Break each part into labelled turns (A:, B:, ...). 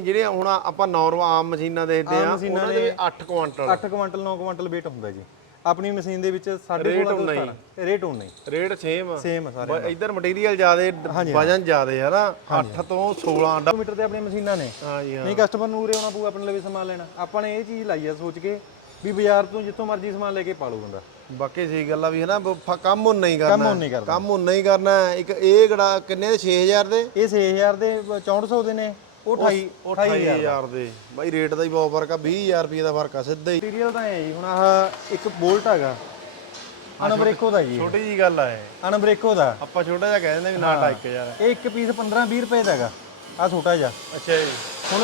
A: ਜਿਹੜੇ ਹੁਣ ਆਪਾਂ ਨਾਰਮਲ ਆਮ ਮਸ਼ੀਨਾਂ ਦੇਖਦੇ ਆ ਉਹਨਾਂ ਦੇ
B: ਦੇ
A: 8 ਕੁਆਂਟਲ।
B: 8 ਕੁਇੰਟਲ 9 ਕੁਇੰਟਲ weight ਹੁੰਦਾ ਜੀ। ਆਪਣੀ ਮਸ਼ੀਨ ਦੇ ਵਿੱਚ 16.5
A: Rate
B: ਤੋਂ
A: ਉਨਾ ਹੀ।
B: 17 ਰੇਟ ਉਨਾ ਹੀ।
A: ਰੇਟ ਸੇਮ
B: ਸੇਮ ਆ ਸਾਰੇ
A: ਇੱਧਰ ਮਟੀਰੀਅਲ ਜ਼ਿਆਦੇ ਵਜਨ ਜ਼ਿਆਦੇ ਹੈ ਨਾ 8 ਤੋਂ 16 ਡਾ
B: ਕਿਲੋਮੀਟਰ ਤੇ ਆਪਣੀਆਂ ਮਸ਼ੀਨਾਂ ਨੇ। ਨਹੀਂ ਕਸਟਮਰ ਨੂੰ ਉਰੇ ਆਉਣਾ ਪਊ ਆਪਣੇ ਲਈ ਸਮਾਨ ਲੈਣਾ। ਆਪਾਂ ਨੇ ਇਹ ਚੀਜ਼ ਲਾਈ ਆ ਸੋਚ ਕੇ ਵੀ ਬਾਜ਼ਾਰ ਤੋਂ ਜਿੱਥੋਂ ਮਰਜ਼ੀ ਸਮਾਨ ਲੈ ਕੇ ਪਾ ਲਓ ਬੰਦਾ।
A: ਬਾਕੀ ਸਹੀ ਗੱਲ ਆ ਵੀ ਹੈ ਨਾ ਬ- ਫ- ਕੰਮ ਹੁਣ ਨਹੀਂ ਕਰਨਾ
B: ਕੰਮ ਹੁਣ ਨਹੀਂ ਕਰਨਾ।
A: ਕੰਮ ਹੁਣ ਨਹੀਂ ਕਰਨਾ ਇੱਕ ਇਹ ਗੜਾ ਕਿੰਨੇ ਦੇ? 6000 ਦੇ?
B: ਇਹ 6000 ਦੇ 6400 ਦੇ ਨੇ। ਉਹ 28
A: ਉਹ 28000 ਦੇ। ਬਾਈ ਰੇਟ ਦਾ ਹੀ ਬਹੁਤ ਫ਼ਰਕ ਆ 20000 ਰੁਪਏ ਦਾ ਫ਼ਰਕ ਆ ਸਿੱਧਾ ਹੀ।
B: ਮਟੀਰੀਅਲ ਤਾਂ ਹੈ ਜੀ ਹੁਣ ਆਹ ਇੱਕ ਬੋਲਟ ਹੈਗਾ। ਅਨਬ੍ਰੇਕੋ ਦਾ ਜੀ ਇਹ।
A: ਛੋਟੀ ਜੀ ਗੱਲ ਆ ਇਹ।
B: ਅਨਬ੍ਰੇਕੋ ਦਾ।
A: ਆਪਾਂ ਛੋਟਾ ਜਿਹਾ ਕਹਿ ਦਿੰਦੇ ਵੀ ਨਾ 21000
B: ਇਹ ਇੱਕ ਪੀਸ 15 20 ਰੁਪਏ ਦਾ ਹੈਗਾ ਆ ਛੋਟਾ ਜਿਹਾ।
A: ਅੱਛਾ ਜੀ।
B: ਹੁਣ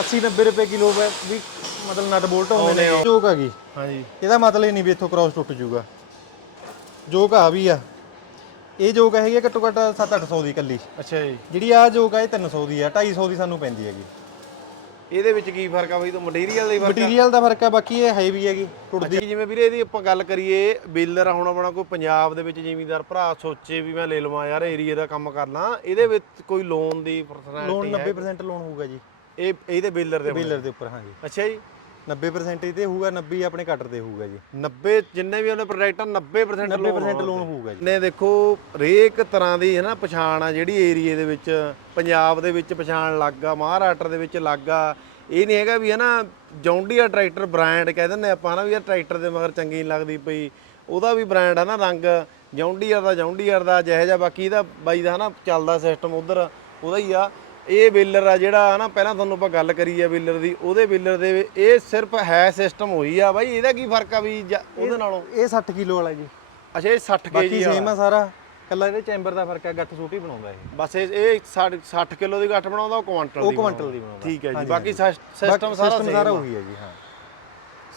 B: 80 90 ਰੁਪਏ ਕਿਲੋ ਵੀ ਮਤਲਬ ਨਟ ਬੋਲਟ ਹੁੰਦੇ ਨੇ। ਜੋਕ ਹੈਗੀ
A: ਹਾਂਜੀ।
B: ਇਹਦਾ ਮਤਲਬ ਇਹ ਨਹੀਂ ਵੀ ਇੱਥੋਂ ਕ੍ਰਾਸ ਟੁੱਟ ਜੂਗਾ। ਜੋਕ ਆ ਵੀ ਆ। ਇਹ ਜੋਕ ਹੈਗੀ ਆ ਘੱਟੋ ਘੱਟ 7-800 ਦੀ ਕੱਲੀ
A: ਅੱਛਾ ਜੀ।
B: ਜਿਹੜੀ ਆ ਆ ਇਹ 300 ਦੀ ਆ 250 ਦੀ ਸਾਨੂੰ ਪੈਂਦੀ ਹੈਗੀ।
A: ਇਹਦੇ ਵਿੱਚ ਕੀ ਫ਼ਰਕ ਆ ਬਾਈ? ਤੋਂ ਮਟੀਰੀਅਲ ਦਾ ਹੀ ਫ਼ਰਕ
B: ਮਟੀਰੀਅਲ ਦਾ ਫ਼ਰਕ ਆ ਬਾਕੀ ਇਹ ਹੈ ਵੀ ਹੈਗੀ ਟੁੱਟਦੀ।
A: ਅੱਛਾ ਜਿਵੇਂ ਵੀਰੇ ਇਹਦੀ ਆਪਾਂ ਗੱਲ ਕਰੀਏ ਬੇਲਰ ਹੁਣ ਆਪਣਾ ਕੋਈ ਪੰਜਾਬ ਦੇ ਵਿੱਚ ਜ਼ਿਮੀਂਦਾਰ ਭਰਾ ਸੋਚੇ ਵੀ ਮੈਂ ਲੈ ਲਵਾਂ ਯਾਰ ਏਰੀਆ ਦਾ ਕੰਮ ਕਰਨਾ ਇਹਦੇ ਵਿੱਚ ਕੋਈ ਲੋਨ ਦੀ
B: ਲੋਨ
A: ਪਰਸੈਂਟੇਜ
B: 90% ਲੋਨ ਹੋਊਗਾ ਜੀ।
A: ਇਹ ਇਹਦੇ ਬੇਲਰ ਦੇ
B: ਬੇਲਰ ਦੇ ਉੱਪਰ ਹਾਂਜੀ।
A: ਅੱਛਾ ਜੀ।
B: 90% ਇਹਦੇ ਹੋਊਗਾ 90 ਆਪਣੇ ਕਟਰ ਤੇ ਹੋਊਗਾ ਜੀ।
A: 90 ਜਿੰਨੇ ਵੀ ਉਹਨੇ ਪ੍ਰੋਡਕਟ 90% ਲੋਨ
B: 90% ਲੋਨ ਹੋਊਗਾ ਜੀ।
A: ਨੇ ਦੇਖੋ ਹਰੇਕ ਤਰ੍ਹਾਂ ਦੀ ਹੈ ਨਾ ਪਛਾਣ ਆ ਜਿਹੜੀ ਏਰੀਏ ਦੇ ਵਿੱਚ ਪੰਜਾਬ ਦੇ ਵਿੱਚ ਪਛਾਣ ਲੱਗਾ ਮਹਾਰਾਸ਼ਟਰ ਦੇ ਵਿੱਚ ਲੱਗਾ ਇਹ ਨਹੀਂ ਹੈਗਾ ਵੀ ਹੈ ਨਾ ਜੌਂਡੀਆ ਟਰੈਕਟਰ ਬ੍ਰਾਂਡ ਕਹਿ ਦਿੰਦੇ ਆਪਾਂ ਨਾ ਵੀ ਇਹ ਟਰੈਕਟਰ ਦੇ ਮਗਰ ਚੰਗੀ ਨਹੀਂ ਲੱਗਦੀ ਪਈ। ਉਹਦਾ ਵੀ ਬ੍ਰਾਂਡ ਹੈ ਨਾ ਰੰਗ ਜੌਂਡੀਅਰ ਦਾ ਜੌਂਡੀਅਰ ਦਾ ਜਿਹੋ ਜਿਹਾ ਬਾਕੀ ਇਹਦਾ ਬਾਈ ਦਾ ਨਾ ਚੱਲਦਾ ਸਿਸਟਮ ਉਧਰ ਉਹਦਾ ਹੀ ਆ। ਇਹ ਬੇਲਰ ਆ ਜਿਹੜਾ ਨਾ ਪਹਿਲਾਂ ਤੁਹਾਨੂੰ ਆਪਾਂ ਗੱਲ ਕਰੀ ਆ ਬੇਲਰ ਦੀ ਉਹਦੇ ਬੇਲਰ ਦੇ ਇਹ ਸਿਰਫ ਹੈ ਸਿਸਟਮ ਹੋਈ ਆ ਬਾਈ ਇਹਦਾ ਕੀ ਫ਼ਰਕ ਆ ਵੀ ਉਹਦੇ ਨਾਲੋਂ?
B: ਇਹ 60 ਕਿਲੋ ਵਾਲਾ ਜੀ।
A: ਅੱਛਾ ਇਹ 60
B: ਬਾਕੀ
A: ਕੇਜੀ
B: ਸੇਮ ਆ ਸਾਰਾ। ਕੱਲਾ ਇਹਦੇ ਚੈਂਬਰ ਦਾ ਫ਼ਰਕ ਹੈ ਗੱਠ ਛੋਟੀ ਬਣਾਉਂਦਾ ਇਹ।
A: ਬਸ ਇਹ ਇਹ 60 ਕਿਲੋ ਦੀ ਗੱਠ ਬਣਾਉਂਦਾ ਉਹ ਕੁਆਂਟਲ
B: ਉਹ
A: ਦੀ
B: ਕੁਆਂਟਲ ਦੀ ਬਣਾਉਂਦਾ।
A: ਠੀਕ ਹੈ ਜੀ ਬਾਕੀ ਸਿਸਟਮ ਸਾਰਾ
B: ਸਿਸਟਮ ਸਾਰਾ ਉਹੀ ਹੈ ਜੀ ਹਾਂ।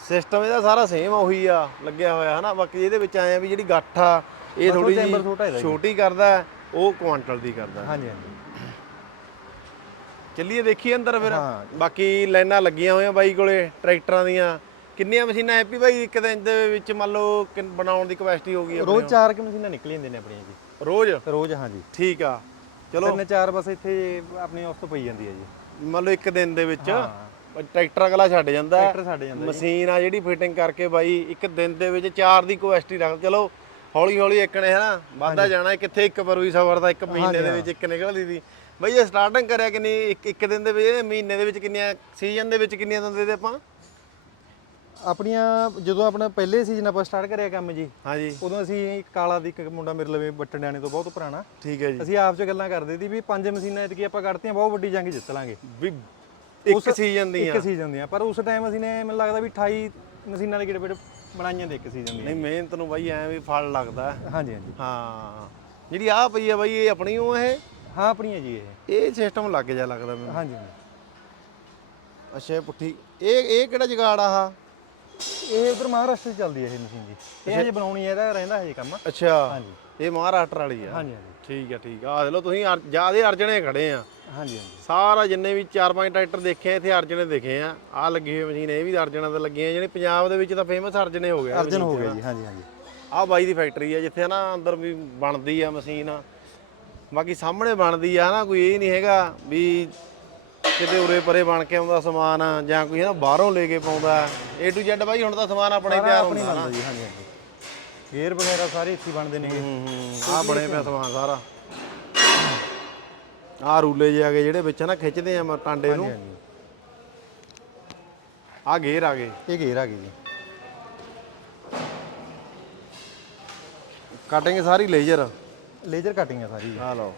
A: ਸਿਸਟਮ ਇਹਦਾ ਸਾਰਾ ਸੇਮ ਉਹੀ ਆ ਲੱਗਿਆ ਹੋਇਆ ਹਨਾ। ਬਾਕੀ ਇਹਦੇ ਵਿੱਚ ਆਏ ਆ ਵੀ ਜਿਹੜੀ ਗੱਠ ਆ ਇਹ
B: ਉਹ
A: ਥੋੜੀ
B: ਜੀ।
A: ਛੋਟੀ ਕਰਦਾ ਉਹ ਕੁਆਂਟਲ ਦੀ ਕਰਦਾ।
B: ਹਾਂਜੀ ਹਾਂਜੀ।
A: ਚੱਲੀਏ ਦੇਖੀਏ ਅੰਦਰ ਫਿਰ।
B: ਹਾਂ।
A: ਬਾਕੀ ਲਾਈਨਾਂ ਲੱਗੀਆਂ ਹੋਈਆਂ ਬਾਈ ਕੋਲੇ ਟਰੈਕਟਰਾਂ ਦੀਆਂ। ਕਿੰਨੀਆਂ ਮਸ਼ੀਨਾਂ ਹੈਪੀ ਬਾਈ? ਇੱਕ ਦਿਨ ਦੇ ਵਿੱਚ ਮੰਨ ਲਓ ਬਣਾਉਣ ਦੀ ਕਪੈਸਿਟੀ ਹੋ ਗਈ
B: ਰੋਜ਼ ਚਾਰ ਕਿ ਮਸ਼ੀਨਾਂ ਨਿਕਲ ਜਾਂਦੇ ਨੇ ਆਪਣੀਆਂ ਜੀ।
A: ਰੋਜ਼?
B: ਰੋਜ਼ ਹਾਂਜੀ
A: ਠੀਕ ਆ। ਚਲੋ।
B: ਤਿੰਨ ਚਾਰ ਬਸ ਇੱਥੇ ਆਪਣੀ ਉਸ ਤੋਂ ਪਈ ਜਾਂਦੀ ਹੈ ਜੀ।
A: ਮੰਨ ਲਓ ਇੱਕ ਦਿਨ ਦੇ ਵਿੱਚ ਟਰੈਕਟਰ ਅਗਲਾ ਛੱਡ ਜਾਂਦਾ। ਹੈ।
B: ਟਰੈਕਟਰ ਛੱਡ ਜਾਂਦਾ ਜੀ।
A: ਮਸ਼ੀਨ ਆ ਜਿਹੜੀ ਫਿਟਿੰਗ ਕਰਕੇ ਬਾਈ ਇੱਕ ਦਿਨ ਦੇ ਵਿੱਚ ਚਾਰ ਦੀ ਕੁਐਸਟੀ ਰੱਖ ਚਲੋ ਹੌਲੀ ਹੌਲੀ ਇੱਕ ਨੇ ਹਨਾ ਵਾਧਾ ਜਾਣਾ। ਕਿੱਥੇ ਇੱਕ ਪਰ ਵੀ ਸਵਰ ਦਾ ਇੱਕ ਮਹੀਨੇ ਦੇ ਵਿੱਚ ਇੱਕ ਨਿਕਲਦੀ ਦੀ ਬਈ ਇਹ ਸਟਾਰਟਿੰਗ ਕਰਿਆ ਕਿੰਨੀ? ਇੱਕ ਇੱਕ ਦਿਨ ਦੇ ਵਿੱਚ ਇਹ ਮਹੀਨੇ ਦੇ ਵਿੱਚ ਕਿੰਨੀਆਂ ਸੀਜ਼ਨ ਦੇ ਵਿੱਚ ਕਿੰਨੀਆਂ ਦਿੰਦੇ ਤੇ ਆਪਾਂ?
B: ਆਪਣੀਆਂ ਜਦੋਂ ਆਪਣਾ ਪਹਿਲੇ ਸੀਜ਼ਨ ਆਪਾਂ ਸਟਾਰਟ ਕਰਿਆ ਕੰਮ ਜੀ
A: ਹਾਂਜੀ।
B: ਉਦੋਂ ਅਸੀਂ ਇੱਕ ਕਾਲਾ ਦੀ ਇੱਕ ਮੁੰਡਾ ਮੇਰੇ ਲਵੇ ਬੱਟਣਿਆਣੇ ਤੋਂ ਬਹੁਤ ਪੁਰਾਣਾ।
A: ਠੀਕ ਹੈ ਜੀ।
B: ਅਸੀਂ ਆਪ 'ਚ ਗੱਲਾਂ ਕਰਦੇ ਸੀ ਵੀ ਪੰਜ ਮਸ਼ੀਨਾਂ ਇਤਕੀ ਆਪਾਂ ਕੱਢਤੀਆਂ ਬਹੁਤ ਵੱਡੀ ਜੰਗ ਜਿੱਤ ਲਾਂਗੇ।
A: ਵੀ ਇੱਕ ਸੀਜ਼ਨ ਦੀਆਂ।
B: ਇੱਕ ਸੀਜ਼ਨ ਦੀਆਂ। ਪਰ ਉਸ ਟਾਈਮ ਅਸੀਂ ਨੇ ਮੈਨੂੰ ਲੱਗਦਾ ਵੀ 28 ਮਸ਼ੀਨਾਂ ਦੇ ਕਿਹੜੇ ਕਿਹੜੇ ਬਣਾਈਆਂ ਦੇ ਇੱਕ ਸੀਜ਼ਨ ਦੀਆਂ।
A: ਨਹੀਂ ਮਿਹਨਤ ਨੂੰ ਬਾਈ ਐ ਵੀ ਫਲ ਲੱਗਦਾ। ਹੈ।
B: ਹਾਂਜੀ ਹਾਂਜੀ।
A: ਹਾਂ। ਜਿਹੜੀ ਆ ਪਈ ਆ ਬਾਈ ਇਹ ਆਪਣੀ ਉਹ ਇਹ?
B: ਹਾਂ ਆਪਣੀਆਂ ਜੀ ਇਹ।
A: ਇਹ ਸਿਸਟਮ ਲੱਗ ਜਾ ਲੱਗਦਾ ਮੈਨੂੰ।
B: ਹਾਂਜੀ ਹਾਂਜੀ।
A: ਅੱਛਾ ਇਹ ਪੁੱਠੀ। ਇਹ ਇਹ ਕਿਹੜਾ ਜਗਾੜ ਆ ਆਹ?
B: ਇਹ ਉਧਰ ਮਹਾਰਾਸ਼ਟਰ 'ਚ ਚੱਲਦੀ ਹੈ ਇਹ ਮਸ਼ੀਨ ਜੀ। ਇਹ ਹਜੇ ਬਣਾਉਣੀ ਹੈ ਇਹਦਾ ਰਹਿੰਦਾ ਹਜੇ ਕੰਮ।
A: ਅੱਛਾ।
B: ਹਾਂਜੀ।
A: ਇਹ ਮਹਾਰਾਸ਼ਟਰ ਵਾਲੀ ਆ।
B: ਹਾਂਜੀ ਹਾਂਜੀ।
A: ਠੀਕ ਆ ਠੀਕ ਆ। ਆ ਦੇ ਲੋ ਤੁਸੀਂ ਜਿਆਦੇ ਅਰਜਣੇ ਖੜੇ ਆ।
B: ਹਾਂਜੀ ਹਾਂਜੀ।
A: ਸਾਰਾ ਜਿੰਨੇ ਵੀ 4-5 ਟਰੈਕਟਰ ਦੇਖੇ ਆ, ਇੱਥੇ ਅਰਜਣੇ ਦਿਖੇ ਆ। ਆ ਲੱਗੀ ਹੋਈ ਮਸ਼ੀਨ ਇਹ ਵੀ ਅਰਜਣਾ ਤੇ ਲੱਗੀਆਂ ਜਿਹੜੇ ਪੰਜਾਬ ਦੇ ਵਿੱਚ ਤਾਂ ਫੇਮਸ ਅਰਜਣੇ ਹੋ ਗਿਆ
B: ਅਰਜਨ ਹੋ ਗਿਆ ਜੀ ਹਾਂਜੀ ਹਾਂਜੀ।
A: ਆ ਬਾਈ ਦੀ ਫੈਕਟਰੀ ਆ ਜਿੱਥੇ ਨਾ ਅੰਦਰ ਵੀ ਬਣਦੀ ਆ ਮਸ਼ੀਨ। ਬਾਕੀ ਸਾਹਮਣੇ ਬਣਦੀ ਆ ਨਾ ਕੋਈ ਇਹ ਨਹੀਂ ਹੈਗਾ ਵੀ ਕਿਤੇ ਉਰੇ ਪਰੇ ਬਣ ਕੇ ਆਉਂਦਾ ਸਮਾਨ ਜਾਂ ਕੋਈ ਨਾ ਬਾਹਰੋਂ ਲੈ ਕੇ ਪਾਉਂਦਾ। A to Z ਬਾਈ ਹੁਣ ਤਾਂ ਸਮਾਨ ਆਪਣਾ ਹੀ ਤਿਆਰ ਹੁੰਦਾ ਨਾ
B: ਹਾਂਜੀ ਹਾਂਜੀ। ਗੇਅਰ ਵਗੈਰਾ ਸਾਰੇ ਇੱਥੇ ਹੀ ਬਣਦੇ
A: ਹੂੰ ਹੂੰ ਆ ਬਣੇ ਪਿਆ ਸਮਾਨ ਸਾਰਾ। ਆ ਰੂਲੇ ਜੇ ਆ ਗਏ ਜਿਹੜੇ ਵਿੱਚ ਨਾ ਖਿੱਚਦੇ ਆ ਟਾਂਡੇ ਨੂੰ। ਆ ਗੇਰ ਆ ਗਏ।
B: ਇਹ ਗੇਅਰ ਆ ਜੀ।
A: ਕਟਿੰਗ ਸਾਰੀ ਲੇਜ਼ਰ
B: ਲੇਜ਼ਰ ਕਟਿੰਗ ਹੈ ਸਾਰੀ।
A: ਆ ਲਓ।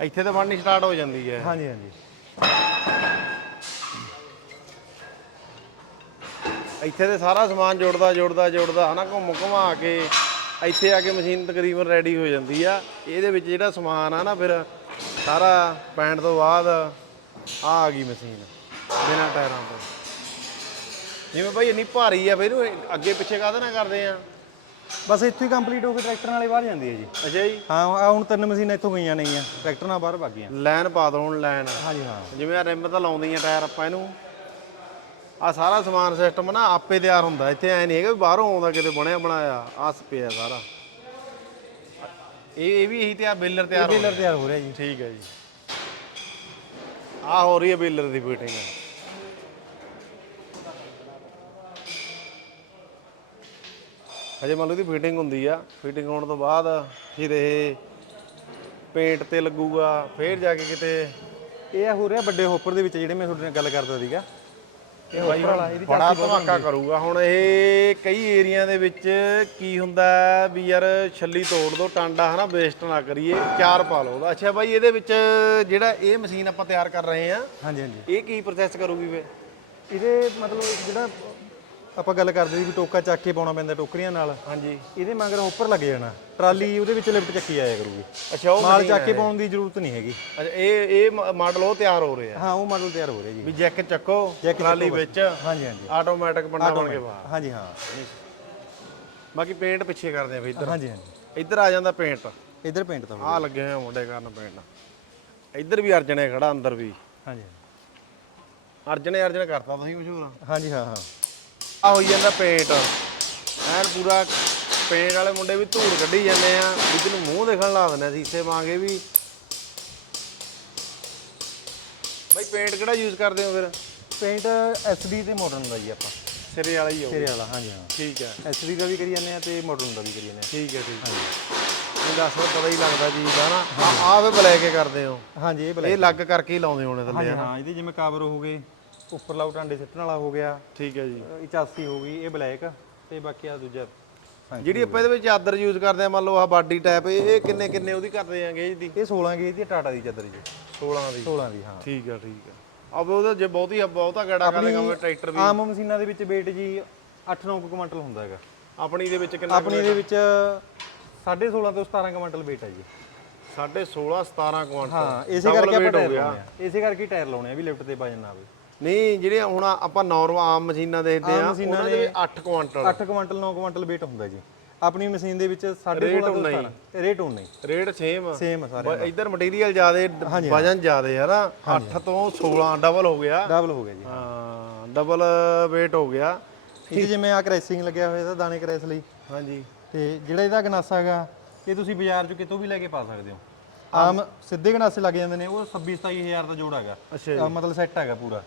A: ਇੱਥੇ ਤਾਂ ਬਣਨੀ ਸਟਾਰਟ ਹੋ ਜਾਂਦੀ ਹੈ।
B: ਹਾਂਜੀ ਹਾਂਜੀ।
A: ਇੱਥੇ ਤੇ ਸਾਰਾ ਸਮਾਨ ਜੁੜਦਾ ਜੁੜਦਾ ਜੁੜਦਾ ਹਨਾ ਘੁੰਮ ਘੁਮਾ ਕੇ ਇੱਥੇ ਆ ਕੇ ਮਸ਼ੀਨ ਤਕਰੀਬਨ ਰੈਡੀ ਹੋ ਜਾਂਦੀ ਆ। ਇਹਦੇ ਵਿੱਚ ਜਿਹੜਾ ਸਮਾਨ ਆ ਨਾ ਫਿਰ ਸਾਰਾ ਪੈਣ ਤੋਂ ਬਾਅਦ ਆ ਆ ਗਈ ਮਸ਼ੀਨ ਬਿਨਾਂ ਟਾਇਰਾਂ ਤੋਂ। ਜਿਵੇਂ ਭਾਈ ਇੰਨੀ ਭਾਰੀ ਆ ਫਿਰ ਇਹਨੂੰ ਅੱਗੇ ਪਿੱਛੇ ਕਾਹਦੇ ਨਾਲ ਕਰਦੇ ਆ?
B: ਬਸ ਇੱਥੇ ਹੀ ਕੰਪਲੀਟ ਹੋ ਕੇ ਟਰੈਕਟਰ ਨਾਲੇ ਬਾਹਰ ਜਾਂਦੀ ਹੈ ਜੀ।
A: ਅੱਛਾ ਜੀ।
B: ਹਾਂ ਆ ਹੁਣ ਤਿੰਨ ਮਸ਼ੀਨਾਂ ਇੱਥੋਂ ਗਈਆਂ ਨੇਗੀਆਂ ਟਰੈਕਟਰ ਨਾਲ ਬਾਹਰ ਗਈਆਂ।
A: ਲਾਈਨ ਪਾ ਦੋ ਹੁਣ ਲਾਈਨ
B: ਹਾਂਜੀ ਹਾਂ।
A: ਜਿਵੇਂ ਆ ਰਿਮ ਤਾਂ ਲਾਉਂਦੀਆਂ ਟਾਇਰ ਆਪਾਂ ਇਹਨੂੰ। ਆ ਸਾਰਾ ਸਮਾਨ ਸਿਸਟਮ ਨਾ ਆਪੇ ਤਿਆਰ ਹੁੰਦਾ। ਇੱਥੇ ਐ ਨਹੀਂ ਹੈਗਾ ਵੀ ਬਾਹਰੋਂ ਆਉਂਦਾ ਕਿਤੇ ਬਣਿਆ ਬਣਾਇਆ। ਆਸ ਪਿਆ ਸਾਰਾ। ਇਹ ਇਹ ਵੀ ਇਹੀ ਤਿਆਰ ਬੇਲਰ ਤਿਆਰ ਹੋ
B: ਬੇਲਰ ਤਿਆਰ ਹੋ ਰਿਹਾ ਜੀ।
A: ਠੀਕ ਹੈ ਜੀ। ਆ ਹੋ ਰਹੀ ਹੈ ਬੇਲਰ ਦੀ ਫਿਟਿੰਗ ਹਜੇ ਮੰਨ ਲਓ ਇਹਦੀ ਫਿਟਿੰਗ ਹੁੰਦੀ ਆ। ਫਿਟਿੰਗ ਹੋਣ ਤੋਂ ਬਾਅਦ ਫਿਰ ਇਹ ਪੇਂਟ ਤੇ ਲੱਗੂਗਾ ਫੇਰ ਜਾ ਕੇ ਕਿਤੇ
B: ਇਹ ਹੋ ਰਿਹਾ ਵੱਡੇ ਹੋਪਰ ਦੇ ਵਿੱਚ ਜਿਹੜੇ ਮੈਂ ਤੁਹਾਡੇ ਨਾਲ ਗੱਲ ਕਰਦਾ ਸੀਗਾ। ਇਹ ਹੋਪਰ ਵਾਲਾ ਇਹਦੀ
A: ਬੜਾ ਧਮਾਕਾ ਕਰੂਗਾ। ਹੁਣ ਇਹ ਕਈ ਏਰੀਆ ਦੇ ਵਿੱਚ ਕੀ ਹੁੰਦਾ ਵੀ ਯਾਰ ਛੱਲੀ ਤੋੜ ਦੋ ਟਾਂਡਾ ਹਨਾ ਵੇਸਟ ਨਾ ਕਰੀਏ ਚਾਰ ਪਾ ਲਓ। ਉਹਦਾ ਅੱਛਾ ਬਾਈ ਇਹਦੇ ਵਿੱਚ ਜਿਹੜਾ ਇਹ ਮਸ਼ੀਨ ਆਪਾਂ ਤਿਆਰ ਕਰ ਰਹੇ ਆ
B: ਹਾਂਜੀ ਹਾਂਜੀ।
A: ਇਹ ਕੀ ਪ੍ਰੋਸੈਸ ਕਰੂਗੀ ਵੇ
B: ਇਹਦੇ ਮਤਲਬ ਜਿਹੜਾ ਆਪਾਂ ਗੱਲ ਕਰਦੇ ਸੀ ਵੀ ਟੋਕਾ ਚੱਕ ਕੇ ਪਾਉਣਾ ਪੈਂਦਾ ਟੋਕਰੀਆਂ ਨਾਲ।
A: ਹਾਂਜੀ।
B: ਇਹਦੇ ਮਗਰ ਹੋਪਰ ਲੱਗ ਜਾਣਾ। ਟਰਾਲੀ ਉਹਦੇ ਵਿੱਚ ਲਿਫਟ ਚੱਕੀ ਆਇਆ ਕਰੂਗੀ।
A: ਅੱਛਾ ਉਹ
B: ਮਾਲ ਚੱਕ ਕੇ। ਪਾਉਣ ਦੀ ਜ਼ਰੂਰਤ ਨਹੀਂ ਹੈਗੀ।
A: ਅੱਛਾ ਇਹ ਇਹ ਮਾਡਲ ਉਹ ਤਿਆਰ ਹੋ ਰਿਹਾ
B: ਹਾਂ ਉਹ ਮਾਡਲ ਤਿਆਰ ਹੋ ਰਿਹਾ ਜੀ।
A: ਵੀ ਜੈਕ ਚੱਕੋ ਟਰਾਲੀ ਵਿੱਚ।
B: ਹਾਂਜੀ ਹਾਂਜੀ।
A: ਆਟੋਮੈਟਿਕ ਬੰਦਾ ਬਣ ਕੇ ਬਾਹਰ।
B: ਹਾਂਜੀ ਹਾਂ।
A: ਬਾਕੀ ਪੇਂਟ ਪਿੱਛੇ ਕਰਦੇ ਆ ਵੀ ਇੱਧਰ।
B: ਹਾਂਜੀ ਹਾਂਜੀ।
A: ਇੱਧਰ ਆ ਜਾਂਦਾ ਪੇਂਟ
B: ਇਧਰ ਪੇਂਟ ਤਾਂ
A: ਆ ਲੱਗੇ ਹੋਏ ਮੁੰਡੇ ਕਰਨ ਪੇਂਟ ਇੱਧਰ ਵੀ ਅਰਜਣੇ ਖੜਾ ਅੰਦਰ ਵੀ।
B: ਹਾਂਜੀ।
A: ਅਰਜਣੇ ਅਰਜਣ ਕਰਤਾ ਤੁਸੀਂ ਮਸ਼ਹੂਰ
B: ਹਾਂਜੀ ਹਾਂ ਹਾਂ।
A: ਹੋਈ ਜਾਂਦਾ ਪੇਂਟ। ਐਨ ਪੂਰਾ ਪੇਂਟ ਵਾਲੇ ਮੁੰਡੇ ਵੀ ਧੂੜ ਕੱਢੀ ਜਾਂਦੇ ਆ। ਵੀ ਤੈਨੂੰ ਮੂੰਹ ਦੇਖਣ ਲਾ ਦਿੰਦੇ ਆ ਸੀਸੇ ਵਾਂਗੇ ਵੀ। ਬਾਈ ਪੇਂਟ ਕਿਹੜਾ ਯੂਜ਼ ਕਰਦੇ ਹੋ ਫਿਰ?
B: ਪੇਂਟ ਐਸਡੀ ਤੇ ਮਾਡਰਨ ਦਾ ਜੀ ਆਪਾਂ।
A: ਸਿਰੇ ਵਾਲਾ ਹੀ ਹੋਊ
B: ਤੇਰੇ ਵਾਲਾ ਹਾਂਜੀ ਹਾਂ।
A: ਠੀਕ ਹੈ
B: ਐਸਡੀ ਦਾ ਵੀ ਕਰੀ ਜਾਂਦੇ ਆ ਤੇ ਮਾਡਰਨ ਦਾ ਵੀ ਕਰੀ ਜਾਂਦੇ
A: ਠੀਕ ਹੈ ਠੀਕ ਹੈ ਇਹ ਦੱਸ ਪਤਾ ਹੀ ਲੱਗਦਾ ਜੀ ਦਾ ਨਾ। ਆ ਆ ਵੇ ਬਲੈਕ ਕਰਦੇ ਹੋ।
B: ਆ ਹਾਂਜੀ ਇਹ ਬਲੈਕ
A: ਇਹ ਲੱਗ ਕਰਕੇ ਹੀ ਲਾਉਂਦੇ ਹੋਣੇ ਥੱਲੇ
B: ਹਾਂ ਇਹਦੇ ਜਿਵੇਂ ਕਵਰ ਹੋ ਗਏ। ਉੱਪਰ ਲਾਉ ਟਾਂਡੇ ਸਿੱਟਣ ਵਾਲਾ ਹੋ ਗਿਆ।
A: ਠੀਕ ਹੈ ਜੀ।
B: ਅ, 85 ਹੋ ਗਈ ਇਹ ਬਲੈਕ। ਤੇ ਬਾਕੀ ਆ ਦੂਜਾ।
A: ਜਿਹੜੀ ਆਪਾਂ ਇਹਦੇ ਵਿੱਚ ਚਾਦਰ ਯੂਜ਼ ਕਰਦੇ ਆ ਮੰਨ ਲਓ ਆ ਬਾਡੀ ਟਾਈਪ ਇਹ ਕਿੰਨੇ ਕਿੰਨੇ ਉਹਦੀ ਕਰਦੇ ਆ ਗੇਜ ਦੀ
B: ਇਹ 16 ਗੇਜ ਦੀ ਟਾਟਾ ਦੀ ਚਾਦਰ ਜੀ।
A: 16 ਦੀ।
B: 16 ਦੀ ਹਾਂ।
A: ਠੀਕ ਆ ਠੀਕ ਆ। ਅਬ ਉਹਦਾ ਜੇ ਬਹੁਤੀ ਬਹੁਤਾ ਗੜਾ ਕਰਦੇ ਕਹੋਗੇ ਟਰੈਕਟਰ ਵੀ।
B: ਆਮ ਮਸ਼ੀਨਾਂ ਦੇ ਵਿੱਚ weight ਜੀ 8-9 ਕੁਇੰਟਲ ਹੁੰਦਾ ਹੈਗਾ।
A: ਆਪਣੀ ਦੇ ਵਿੱਚ ਕਿੰਨਾ
B: ਆਪਣੀ ਦੇ ਵਿੱਚ 16.5 ਤੋਂ 17 ਕੁਇੰਟਲ weight ਹੈ ਜੀ।
A: 16.5 17 ਕੁਆਂਟਲ।
B: ਹਾਂ ਇਸੇ ਕਰਕੇ ਆਪਾਂ ਟਾਇਰ ਲਾਉਣੇ ਆ ਇਸੇ ਕਰਕੇ ਟਾਇਰ ਲਾਉਣੇ ਆ ਵੀ ਲਿਫਟ ਤੇ ਵਜਨ ਨਾ ਆਵੇ।
A: ਨਹੀਂ ਜਿਹੜੇ ਹੁਣ ਆਪਾਂ ਨਾਰਮਲ ਆਮ ਮਸ਼ੀਨਾਂ ਦੇਖਦੇ ਆ ਉਹਨਾਂ ਦੇ 8 ਕੁਆਂਟਲ।
B: 8 ਕੁਇੰਟਲ 9 ਕੁਇੰਟਲ weight ਹੁੰਦਾ ਜੀ। ਆਪਣੀ ਮਸ਼ੀਨ ਦੇ ਵਿੱਚ 16.5 ਤੋਂ 17 ਰੇਟ ਉਨਾ ਹੀ
A: ਰੇਟ ਸੇਮ
B: ਸੇਮ ਸਾਰੇ
A: ਇਧਰ ਮਟੀਰੀਅਲ ਜ਼ਿਆਦੇ ਵਜਨ ਜ਼ਿਆਦੇ ਹੈ ਨਾ 8 ਤੋਂ 16 ਡਬਲ ਹੋ ਗਿਆ।
B: ਡਬਲ ਹੋ ਗਿਆ ਜੀ
A: ਹਾਂ। ਡਬਲ weight ਹੋ ਗਿਆ।
B: ਇਹ ਜਿਵੇਂ ਆ ਕ੍ਰੈਸਿੰਗ ਲੱਗਿਆ ਹੋਇਆ ਇਹਦਾ ਦਾਣੇ ਕ੍ਰੈਸ ਲਈ।
A: ਹਾਂਜੀ।
B: ਤੇ ਜਿਹੜਾ ਇਹਦਾ ਗਨਾਸਾ ਹੈਗਾ ਇਹ ਤੁਸੀਂ ਬਾਜ਼ਾਰ 'ਚ ਕਿਤੋਂ ਵੀ ਲੈ ਕੇ ਪਾ ਸਕਦੇ ਹੋ। ਆਮ ਸਿੱਧੇ ਗਨਾਸੇ ਲੱਗ ਜਾਂਦੇ ਨੇ ਉਹ 26 27000 ਦਾ ਜੋੜ ਹੈਗਾ।
A: ਅੱਛਾ
B: ਆ ਮਤਲਬ ਸੈੱਟ ਹੈਗਾ ਪੂਰਾ।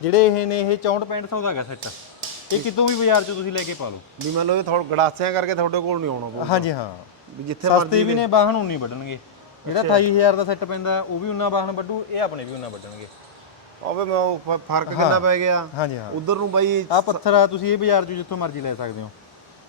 B: ਜਿਹੜੇ ਇਹ ਨੇ ਇਹ 64 6500 ਦਾ ਹੈਗਾ ਸੈੱਟ ਇਹ ਕਿਤੋਂ ਵੀ ਬਾਜ਼ਾਰ 'ਚ ਤੁਸੀਂ ਲੈ ਕੇ ਪਾ ਲਓ।
A: ਵੀ ਮੰਨ ਲਓ ਇਹ ਥੋੜਾ ਗੜਾਸਿਆਂ ਕਰਕੇ ਤੁਹਾਡੇ ਕੋਲ ਨਹੀਂ ਆਉਣਾ ਪਊ
B: ਹਾਂਜੀ ਹਾਂ।
A: ਵੀ ਜਿੱਥੇ
B: ਸਸਤੇ ਵੀ ਨੇ ਬਾਹਨ ਉਨੀ ਵੱਢਣਗੇ। ਜਿਹੜਾ 28000 ਦਾ ਸੈੱਟ ਪੈਂਦਾ ਉਹ ਵੀ ਉਨਾ ਬਾਹਨ ਵੱਢੂ ਇਹ ਆਪਣੇ ਵੀ ਉਨਾ ਵੱਢਣਗੇ।
A: ਆਵੇ ਮੈਂ ਉਹ ਫ਼ਰਕ ਕਿੰਨਾ ਪੈ ਗਿਆ।
B: ਹਾਂਜੀ ਹਾਂ।
A: ਉਧਰ ਨੂੰ ਬਾਈ
B: ਆ ਪੱਥਰ ਆ ਤੁਸੀਂ ਇਹ ਬਾਜ਼ਾਰ 'ਚ ਜਿੱਥੋਂ ਮਰਜ਼ੀ ਲੈ ਸਕਦੇ ਹੋ।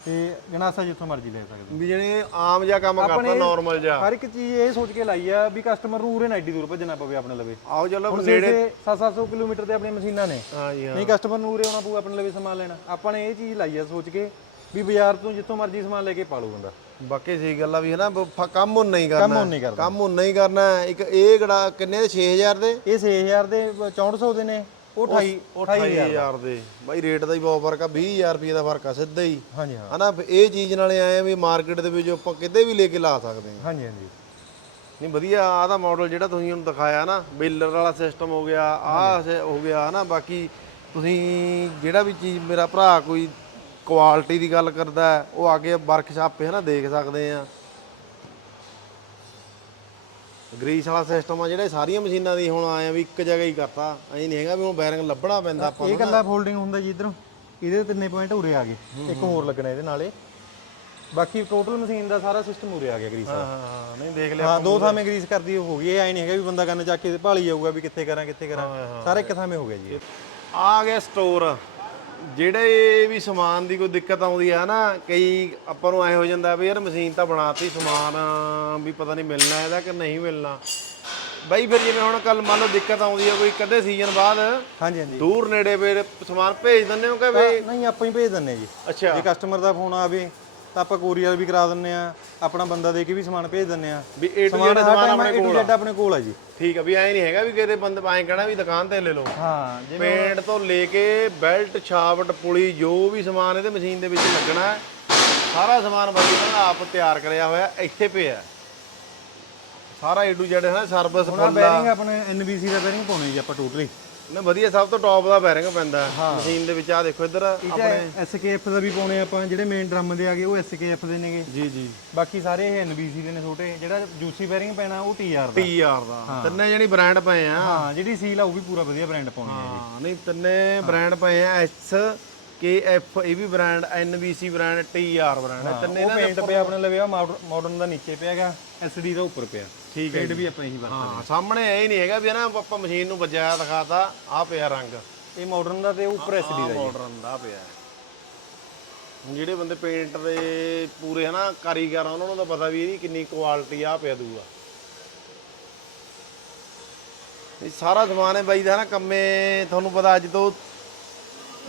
B: ਤੇ ਗਨਾਸਾ ਜਿੱਥੋਂ ਮਰਜ਼ੀ ਲੈ ਸਕਦੇ ਹੋ।
A: ਵੀ ਜਿਹੜੇ ਆਮ ਜਿਹਾ ਕੰਮ ਕਰਦਾ ਨਾਰਮਲ ਜਿਹਾ।
B: ਹਰ ਇੱਕ ਚੀਜ਼ ਇਹ ਸੋਚ ਕੇ ਲਾਈ ਆ ਵੀ ਕਸਟਮਰ ਨੂੰ ਉਰੇ ਨਾ ਐਡੀ ਦੂਰ ਭੱਜਣਾ ਪਵੇ ਆਪਣੇ ਲਵੇ।
A: ਆਓ ਚਲੋ
B: ਹੁਣ
A: ਨੇੜੇ
B: 700 ਕਿਲੋਮੀਟਰ ਤੇ ਆਪਣੀਆਂ ਮਸ਼ੀਨਾਂ ਨੇ।
A: ਹਾਂ ਜੀ ਹਾਂ।
B: ਨਹੀਂ ਕਸਟਮਰ ਨੂੰ ਉਰੇ ਆਉਣਾ ਪਊ ਆਪਣੇ ਲਵੇ ਸਮਾਨ ਲੈਣਾ। ਆਪਾਂ ਨੇ ਇਹ ਚੀਜ਼ ਲਾਈ ਆ ਸੋਚ ਕੇ ਵੀ ਬਾਜ਼ਾਰ ਤੋਂ ਜਿੱਥੋਂ ਮਰਜ਼ੀ ਸਮਾਨ ਲੈ ਕੇ ਪਾ ਲਓ ਬੰਦਾ।
A: ਬਾਕੀ ਸਹੀ ਗੱਲ ਆ ਵੀ ਹੈ ਨਾ ਬ- ਫ- ਕੰਮ ਹੁਣ ਨਹੀਂ ਕਰਨਾ।
B: ਕੰਮ ਹੁਣ ਨਹੀਂ ਕਰਦਾ
A: ਕੰਮ ਹੁਣ ਨਹੀਂ ਕਰਨਾ। ਇੱਕ ਇਹ ਗੜਾ ਕਿੰਨੇ ਦੇ? 6000 ਦੇ?
B: ਇਹ 6000 ਦੇ 6400 ਦੇ ਨੇ। ਉਹ 28 28000
A: 28000 ਦੇ। ਬਾਈ ਰੇਟ ਦਾ ਹੀ ਬਹੁਤ ਫ਼ਰਕ ਆ 20000 ਰੁਪਏ ਦਾ ਫ਼ਰਕ ਆ ਸਿੱਧਾ ਹੀ।
B: ਹਾਂਜੀ ਹਾਂ।
A: ਹਨਾ ਇਹ ਚੀਜ਼ ਨਾਲੇ ਆਏ ਆ ਵੀ ਮਾਰਕੀਟ ਦੇ ਵਿੱਚ ਆਪਾਂ ਕਿਤੇ ਵੀ ਲੈ ਕੇ ਲਾ ਸਕਦੇ ਹਾਂ।
B: ਹਾਂਜੀ ਹਾਂਜੀ।
A: ਨਹੀਂ ਵਧੀਆ ਆਹ ਦਾ ਮਾਡਲ ਜਿਹੜਾ ਤੁਸੀਂ ਹੁਣ ਦਿਖਾਇਆ ਨਾ ਬੇਲਰ ਵਾਲਾ ਸਿਸਟਮ ਹੋ ਗਿਆ ਸੇ- ਹੋ ਗਿਆ ਹਨਾ ਬਾਕੀ ਤੁਸੀਂ ਜਿਹੜਾ ਵੀ ਚੀਜ਼ ਮੇਰਾ ਭਰਾ ਕੋਈ ਕੁਆਲਿਟੀ ਦੀ ਗੱਲ ਕਰਦਾ ਉਹ ਆ ਕੇ ਵਰਕਸ਼ਾਪ 'ਤੇ ਹਨਾ ਦੇਖ ਸਕਦੇ ਆ ਗਰੀਸ ਵਾਲਾ ਸਿਸਟਮ ਆ ਜਿਹੜੇ ਸਾਰੀਆਂ ਮਸ਼ੀਨਾਂ ਦੀ ਹੁਣ ਆਏ ਆ ਵੀ ਇੱਕ ਜਗ੍ਹਾ ਹੀ ਕਰਤਾ। ਐਂ ਨਹੀਂ ਹੈਗਾ ਵੀ ਹੁਣ ਬੈਰਿੰਗ ਲੱਭਣਾ ਪੈਂਦਾ ਆਪਾਂ
B: ਇਹ ਕੱਲਾ ਫੋਲਡਿੰਗ ਹੁੰਦਾ ਜੀ ਇਧਰੋਂ। ਇਹਦੇ ਤਿੰਨੇ ਪੁਆਇੰਟ ਉਰੇ ਆ ਗਏ। ਇੱਕ ਹੋਰ ਲੱਗਣਾ ਇਹਦੇ ਨਾਲੇ। ਬਾਕੀ ਟੋਟਲ ਮਸ਼ੀਨ ਦਾ ਸਾਰਾ ਸਿਸਟਮ ਉਰੇ ਆ ਗਿਆ ਗਰੀਸ ਦਾ
A: ਹਾਂ ਹਾਂ, ਨਹੀਂ ਦੇਖ ਲਿਆ
B: ਹਾਂ ਦੋ ਥਾਵੇਂ ਗਰੀਸ ਕਰਦੀ ਹੋ ਗਈ। ਇਹ ਐ ਨਹੀਂ ਹੈਗਾ ਵੀ ਬੰਦਾ ਕੰਨ ਚੱਕ ਕੇ ਭਾਲੀ ਜਾਊਗਾ ਵੀ ਕਿੱਥੇ ਕਰਾਂ ਕਿੱਥੇ ਕਰਾਂ। ਸਾਰਾ ਇੱਕ ਥਾਵੇਂ ਹੋ ਗਿਆ ਜੀ।
A: ਆ ਗਿਆ ਸਟੋਰ ਜਿਹੜੇ ਵੀ ਸਮਾਨ ਦੀ ਕੋਈ ਦਿੱਕਤ ਆਉਂਦੀ ਆ ਨਾ ਕਈ ਆਪਾਂ ਨੂੰ ਐ ਹੋ ਜਾਂਦਾ ਵੀ ਯਾਰ ਮਸ਼ੀਨ ਤਾਂ ਬਣਾਤੀ ਸਮਾਨ ਵੀ ਪਤਾ ਨਹੀਂ ਮਿਲਣਾ ਇਹਦਾ ਕਿ ਨਹੀਂ ਮਿਲਣਾ। ਬਾਈ ਫਿਰ ਜਿਵੇਂ ਹੁਣ ਕੱਲ ਮੰਨ ਲਓ ਦਿੱਕਤ ਆਉਂਦੀ ਆ ਕੋਈ ਕਦੇ ਸੀਜ਼ਨ ਬਾਅਦ
B: ਹਾਂਜੀ ਹਾਂਜੀ।
A: ਦੂਰ ਨੇੜੇ ਫਿਰ ਸਮਾਨ ਭੇਜ ਦਿੰਦੇ ਹੋ ਕਿ ਵੀ
B: ਨਹੀਂ ਆਪਾਂ ਹੀ ਭੇਜ ਦਿੰਨੇ ਜੀ।
A: ਅੱਛਾ।
B: ਜੇ ਕਸਟਮਰ ਦਾ ਫੋਨ ਆਵੇ ਤਾਂ ਆਪਾਂ ਕੋਰੀਅਰ ਵੀ ਕਰਾ ਦਿੰਨੇ ਆ ਆਪਣਾ ਬੰਦਾ ਦੇ ਕੇ ਵੀ ਸਮਾਨ ਭੇਜ ਦਿੰਨੇ ਆ
A: ਵੀ A to Z ਸਮਾਨ ਆਪਣੇ
B: A to
A: ਕੋਲ
B: Z ਆਪਣੇ ਕੋਲ ਆ ਜੀ।
A: ਠੀਕ ਆ ਵੀ ਐ ਨਹੀਂ ਹੈਗਾ ਵੀ ਕਿਤੇ ਬੰਦੇ ਐਂ ਕਹਿਣਾ ਵੀ ਦੁਕਾਨ ਤੇ ਲੈ ਲਓ।
B: ਹਾਂ ਜਿਵੇਂ
A: ਪੇਂਟ ਤੋਂ ਲੈ ਕੇ ਬੈਲਟ ਛਾਵਟ ਪੁਲੀ ਜੋ ਵੀ ਸਮਾਨ ਇਹਦੇ ਮਸ਼ੀਨ ਦੇ ਵਿੱਚ ਲੱਗਣਾ ਹੈ, ਸਾਰਾ ਸਮਾਨ ਬਾਈ ਨੇ ਆਪ ਤਿਆਰ ਕਰਿਆ ਹੋਇਆ ਇੱਥੇ ਪਿਆ। ਸਾਰਾ ਏ ਟੂ ਜ਼ੈਡ ਹੈ ਨਾ ਸਰਵਿਸ
B: ਹੁਣ ਬੈਰਿੰਗ ਆਪਣੇ NBC ਦਾ ਬੈਰਿੰਗ ਪਾਉਣੇ ਜੀ ਆਪਾਂ ਟੋਟਲੀ
A: ਨਾ ਵਧੀਆ ਸਭ ਤੋਂ ਟੌਪ ਦਾ ਬੈਰਿੰਗ ਪੈਂਦਾ। ਮਸ਼ੀਨ ਦੇ ਵਿੱਚ ਆ ਦੇਖੋ ਇੱਧਰ
B: ਆਪਣੇ ਐਸਕੇਐਫ ਦਾ ਵੀ ਪਾਉਣੇ ਆਪਾਂ ਜਿਹੜੇ ਮੇਨ ਡਰਮ ਦੇ ਆ ਗਏ ਉਹ ਐਸਕੇਐਫ ਦੇ ਨੇਗੇ।
A: ਜੀ ਜੀ।
B: ਬਾਕੀ ਸਾਰੇ ਇਹ ਐਨਬੀਸੀ ਦੇ ਨੇ ਛੋਟੇ ਜਿਹੜਾ ਜੂਸੀ ਬੈਰਿੰਗ ਪੈਣਾ ਉਹ ਟੀਆਰ ਦਾ।
A: ਟੀਆਰ ਦਾ। ਤਿੰਨੇ ਜਣੀ ਬ੍ਰਾਂਡ ਪਏ ਆ।
B: ਹਾਂ ਜਿਹੜੀ ਸੀਲ ਆ ਉਹ ਵੀ ਪੂਰਾ ਵਧੀਆ ਬ੍ਰਾਂਡ ਪਾਉਣੀ ਜੀ।
A: ਹਾਂ ਨਹੀਂ ਤਿੰਨੇ ਬ੍ਰਾਂਡ ਪਏ ਆ ਐਸ ਕੇ ਐਫ ਇਹ ਵੀ brand NBC brand TR brand ਤਿੰਨੇ
B: ਉਹ ਪੇਂਟ ਪਿਆ ਆਪਣੇ ਲਵੇ ਆ ਮਾਡਰਨ ਦਾ ਨੀਚੇ ਪਿਆਗਾ ਐਸਡੀ ਦਾ ਉੱਪਰ ਪਿਆ।
A: ਠੀਕ
B: ਪੇਂਟ ਵੀ ਆਪਾਂ ਇਹੀ ਵਰਤ
A: ਹਾਂ ਸਾਹਮਣੇ ਇਹ ਨਹੀਂ ਹੈਗਾ ਵੀ ਨਾ ਆਪਾਂ ਮਸ਼ੀਨ ਨੂੰ ਵੱਜਾਇਆ ਦਿਖਾਤਾ ਆ ਪਿਆ ਰੰਗ।
B: ਇਹ ਮਾਡਰਨ ਦਾ ਤੇ ਉੱਪਰ ਐਸਡੀ ਦਾ ਜੀ।
A: ਮਾਡਰਨ ਦਾ ਪਿਆ। ਜਿਹੜੇ ਬੰਦੇ ਪੇਂਟ ਦੇ ਪੂਰੇ ਹਨਾ ਕਾਰੀਗਰ ਆ ਉਹਨਾਂ ਨੂੰ ਤਾਂ ਪਤਾ ਵੀ ਇਹਦੀ ਕਿੰਨੀ ਕੁਆਲਿਟੀ ਆ ਪਿਆ ਦੂਗਾ ਇਹ ਸਾਰਾ ਸਮਾਨ ਹੈ ਬਾਈ ਦਾ ਨਾ ਕੰਮੇ ਤੁਹਾਨੂੰ ਪਤਾ ਅੱਜ ਤੋਂ